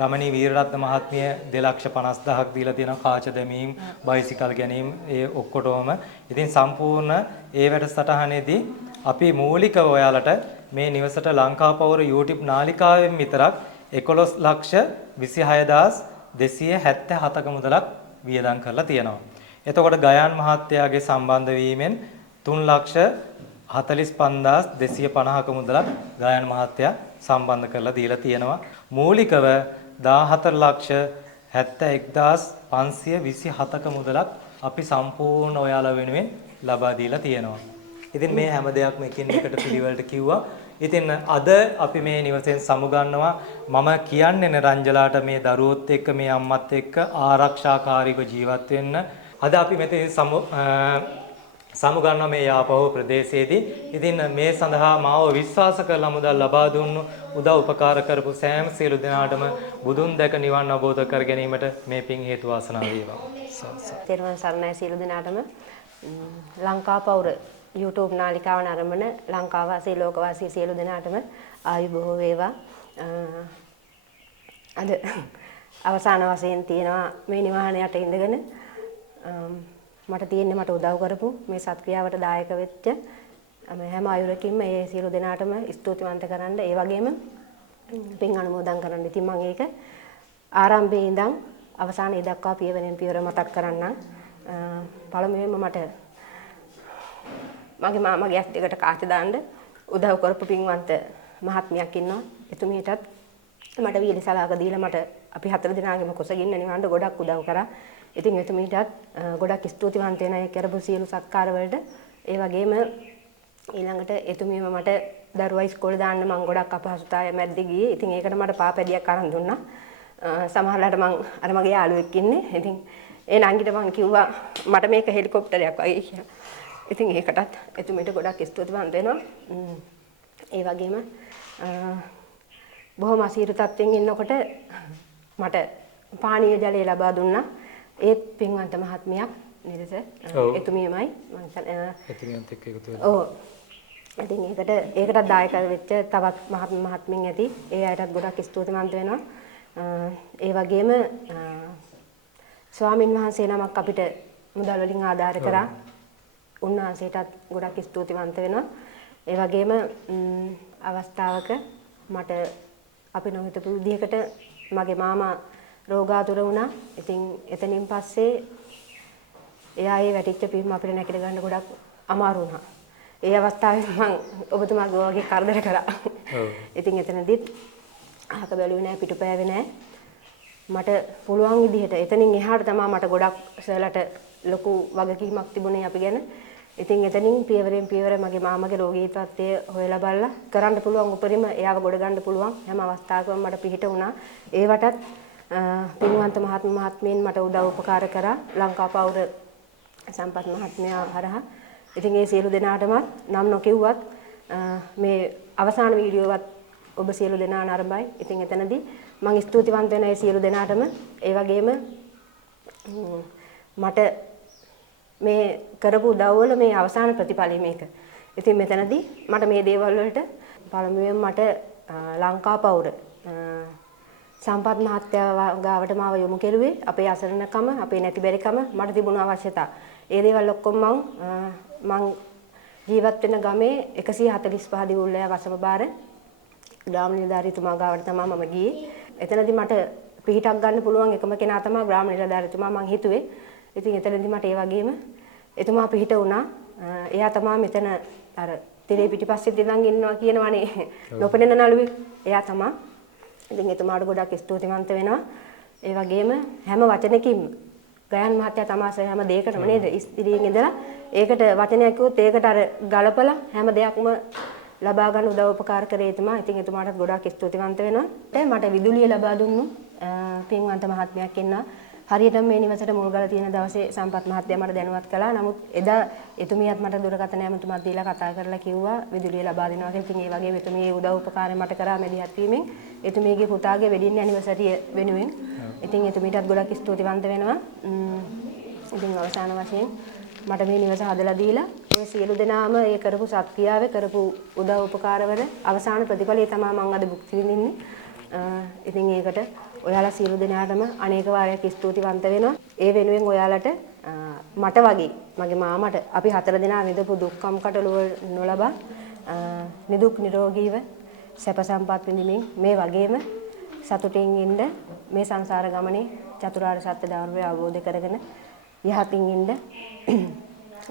රමණී වීරරත්න මහත්මිය 2,50,000ක් දීලා තියෙනවා කාච දැමීම්, බයිසිකල් ගැනීම ඒ ඔක්කොටම. ඉතින් සම්පූර්ණ ඒ වැඩසටහනේදී අපි මූලිකව ඔයාලට මේ නිවසට ලංකා පෞර YouTube නාලිකාවෙන් විතරක් 11,26,277ක මුදලක් වියදම් කරලා තියෙනවා. එතකොට ගයාන් මහත්තයාගේ සම්බන්ධ වීමෙන් 3,45,250ක මුදලක් ගයාන් මහත්තයා සම්බන්ධ කරලා දීලා තියෙනවා. මූලිකව 14,71,527ක මුදලක් අපි සම්පූර්ණ ඔයාලා වෙනුවෙන් ලබා දීලා තියෙනවා. ඉතින් මේ හැම දෙයක්ම එකින් එකට පිළිවෙලට කිව්වා. ඉතින් අද අපි මේ නිවසෙන් සමුගන්නවා. මම කියන්නේ නිරංජලාට මේ දරුවොත් එක්ක මේ අම්මත් එක්ක ආරක්ෂාකාරීව ජීවත් වෙන්න. අද අපි මෙතන සමුගන්නවා මේ යාපහුව ප්‍රදේශයේදී. ඉතින් මේ සඳහා මාව විශ්වාස කරලා මුදල් ලබා දුන්නු උදව් උපකාර කරපු සෑම සියලු දෙනාටම බුදුන් දැක නිවන් අවබෝධ කර ගැනීමට මේ පින් හේතු වාසනා වේවා. තෙරුවන් සරණයි සියලු දෙනාටම. ලංකා පෞර YouTube නාලිකාව නරඹන ලංකාවාසී ලෝකවාසී සියලු දෙනාටම ආයුබෝව වේවා. අද අවසාන වශයෙන් තියෙනවා මේ නිවහනයට ඉඳගෙන මට තියෙන්නේ මට උදව් කරපු මේ සත්ක්‍රියාවට දායක වෙච්ච හැම අයුරකින්ම මේ සියලු දෙනාටම ස්තුතිවන්ත කරන්න, ඒ වගේම පින් අනුමෝදන් කරන්න. ඉතින් මම ඒක ආරම්භයේ ඉඳන් අවසානයේ දක්වා පියවරෙන් පියවර මතක් කරන්නම්. පළමුවෙන්ම මට මගේ මාමගේ ඇස් දෙකට කාච දාන්න උදව් කරපු පින්වන්ත මහත්මියක් ඉන්නවා. එතුමියටත් මට වීලි සලාක දීලා මට අපි 4 දෙනාගේම කුසගින්න නිවන්න ගොඩක් උදව් කරා. ඉතින් එතුමියටත් ගොඩක් ස්තුතිවන්ත වෙනවා ඒ කරපු සියලු සත්කාර වලට. ඒ වගේම ඊළඟට එතුමියම මට දරුවා ඉස්කෝලේ දාන්න මම ගොඩක් අපහසුතාවය මැද්දේ ගියේ. ඉතින් ඒකට මට පාපැදියක් අරන් දුන්නා. සමහරවිට මම අර මගේ යාළුවෙක් ඉන්නේ. ඉතින් ඒ නංගිට මම කිව්වා මට මේක හෙලිකොප්ටරයක් වගේ කියලා. ඉතින් ඒකටත් එතුමියට ගොඩක් ස්තුතිවන්ත වෙනවා. ඒ වගේම බොහොම අසීරු තත්ත්වෙන් ඉන්නකොට මට පානීය ජලය ලබා දුන්නා. ඒත් පින්වන්ත මහත්මියක් නේද? එතුමියමයි මම එතුමියන්ත් එක්ක එකතු වෙලා. ඔව්. ඉතින් ඒකටත් දායක වෙච්ච තවත් මහත්මින් ඇති. ඒ අයටත් ගොඩක් ස්තුතිවන්ත වෙනවා. ඒ වගේම ස්වාමින් වහන්සේ නමක් අපිට මුදල් වලින් ආධාර කරා. උන්වහන්සේටත් ගොඩක් ස්තුතිවන්ත වෙනවා. ඒ වගේම අවස්ථාවක මට අපි නොහිතපු විදිහකට මගේ මාමා රෝගාතුර වුණා. ඉතින් එතනින් පස්සේ එයා ඒ වැටිච්ච පිම්ම අපිට නැගිට ගන්න ගොඩක් අමාරු වුණා. ඒ අවස්ථාවේ මම ඔබතුමාගේ වගේ කරදර කරා. ඔව්. ඉතින් එතනදිත් අහක බැලුවේ නැහැ, පිටුපෑවේ නැහැ. මට පුළුවන් විදිහට එතනින් එහාට තමයි මට ගොඩක් සලට ලොකු වගකීමක් තිබුණේ අපි ගැන. ඉතින් එතනින් පියවරෙන් පියවර මගේ මාමගේ රෝගී තත්ත්වය හොයලා බලලා කරන්න පුළුවන් උපරිම එයාව ගොඩ ගන්න පුළුවන් හැම අවස්ථාවකම මට පිහිට වුණා. ඒවටත් පින්වන්ත මහත්මීන් මට උදව් උපකාර කරා ලංකා පෞර සම්පත් මහත්මයා හරහා. ඉතින් ඒ සියලු දෙනාටම නම් නොකියුවත් මේ අවසාන වීඩියෝවත් ඔබ සියලු දෙනා නරඹයි. ඉතින් එතනදී මම ස්තුතිවන්ත වෙන ඒ සියලු දෙනාටම. ඒ වගේම මට මේ කරපු උදව්වල මේ අවසාන ප්‍රතිඵලය මේක. ඉතින් මෙතනදී මට මේ දේවල් වලට පළමුවෙන් මට ලංකා පෞර සම්පත් මහත්තයා ගාවට මාව යොමු කෙරුවේ අපේ අසරණකම, අපේ නැතිබරිකම, මට තිබුණු අවශ්‍යතා. ඒ දේවල් ඔක්කොම මං ජීවත් වෙන ගමේ 145 දිවුල්ලය වසමබාර ග්‍රාම නිලධාරීතුමා ගාවට තමයි මම ගියේ. එතනදී මට පිහිටක් ගන්න පුළුවන් එකම කෙනා තමයි ග්‍රාම නිලධාරීතුමා මං හිතුවේ. ඉතින් එතනදී මට ඒ වගේම එතුමා පිහිට වුණා. එයා තමයි මෙතන අර තිරේ පිටිපස්සෙත් ඉඳන් ඉන්නවා කියනවනේ නොපෙනෙන නළුවෙක්. එයා තමයි. ඉතින් එතුමාට ගොඩක් ස්තුතිවන්ත වෙනවා. ඒ වගේම හැම වචනකින්ම ගයන් මහත්තයා තමයි හැම දෙයකටම නේද ඉස්තිරියෙන් ඉඳලා ඒකට වචනයක් කිව්වොත් ඒකට අර ගලපලා හැම දෙයක්ම ලබා ගන්න උදව් උපකාර කරේ එතුමා. ඉතින් එතුමාටත් ගොඩාක් ස්තුතිවන්ත වෙනවා. මට විදුලිය ලබා දුන්නු පින්වන්ත මහත්මයෙක් ඉන්නවා. හරියටම මේ නිවසට මුල් ගල තියෙන දවසේ සම්පත් මහත්තයා මට දැනුවත් කළා. නමුත් එදා එතුමියත් මට දුරකථන ඇමතුමක් දීලා කතා කරලා කිව්වා විදුලිය ලබා දෙනවා කියලා. ඉතින් ඒ වගේම එතුමිය උදව් උපකාරය මට කරා මැදිහත් වීමෙන් එතුමියගේ පුතාගේ වෙඩින් ඇනිවර්සරිය වෙනුවෙන්. ඉතින් එතුමියටත් ගොඩක් ස්තුතිවන්ත වෙනවා. ඉතින් අවසාන වශයෙන් මට මේ නිවස හදලා දීලා ඔය සියලු දෙනාම ඒ කරපු සත්ක්‍රියාවේ කරපු උදව් උපකාරවල අවසාන ප්‍රතිඵලය තමයි මම අද භුක්ති විඳින්නේ. ඉතින් ඒකට ඔයාලා සියලු දෙනාටම අනේක වාරයක් ස්තුතිවන්ත වෙනවා. ඒ වෙනුවෙන් ඔයාලට මට වගේ මගේ මාමට අපි 4 දෙනා විඳපු දුක්ඛම් කටළු නොලබා නිදුක් නිරෝගීව සැප සම්පත් විඳින්මින් මේ වගේම සතුටින් ඉන්න මේ සංසාර ගමනේ චතුරාර්ය සත්‍ය ධර්මය අවබෝධ කරගෙන යහතින් ඉන්න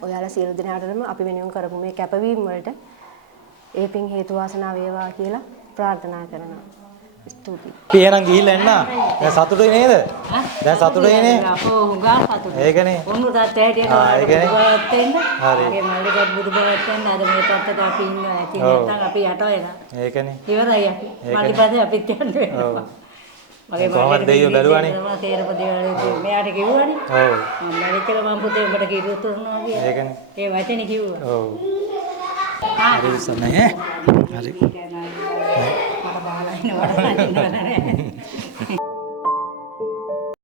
ඔයාලා සියලු දෙනාටම අපි වෙනුවෙන් කරපු මේ කැපවීම වලට ඒ පින් හේතු වාසනා වේවා කියලා ප්‍රාර්ථනා කරනවා. ස්තුතියි. අපි එහෙනම් ගිහිල්ලා එන්න. දැන් සතුටුයි නේද? දැන් සතුටුයි නේ? අපෝ හුඟා සතුටුයි. ඒකනේ. උණු තත් ඇටියට බුදුබවත් වෙන්න. ආගේ මල්ලිකත් බුදුබවත් වෙන්න අද මේ තත්ත්වයට අපි ඉන්නවා. ඇති නැත්නම් අපි යට වෙලා. ඒකනේ. ඉවරයි අපි. මල්ලිපදේ අපිත් යන්න වෙනවා. ඔව්. මගේ කොහොමද දෙයියෝ බැලුවානේ? තේරප දේවල් මෙයාට කිව්වනේ. ඔව්. මම මල්ලිකල මම පුතේ උඹට කිව්වොත් උනවා කියලා. ඒකනේ. ඒ වචනේ කිව්වා. ඔව්. හරි සනයි ඈ. හරි. මට බාලා ඉන්නවට නෑ.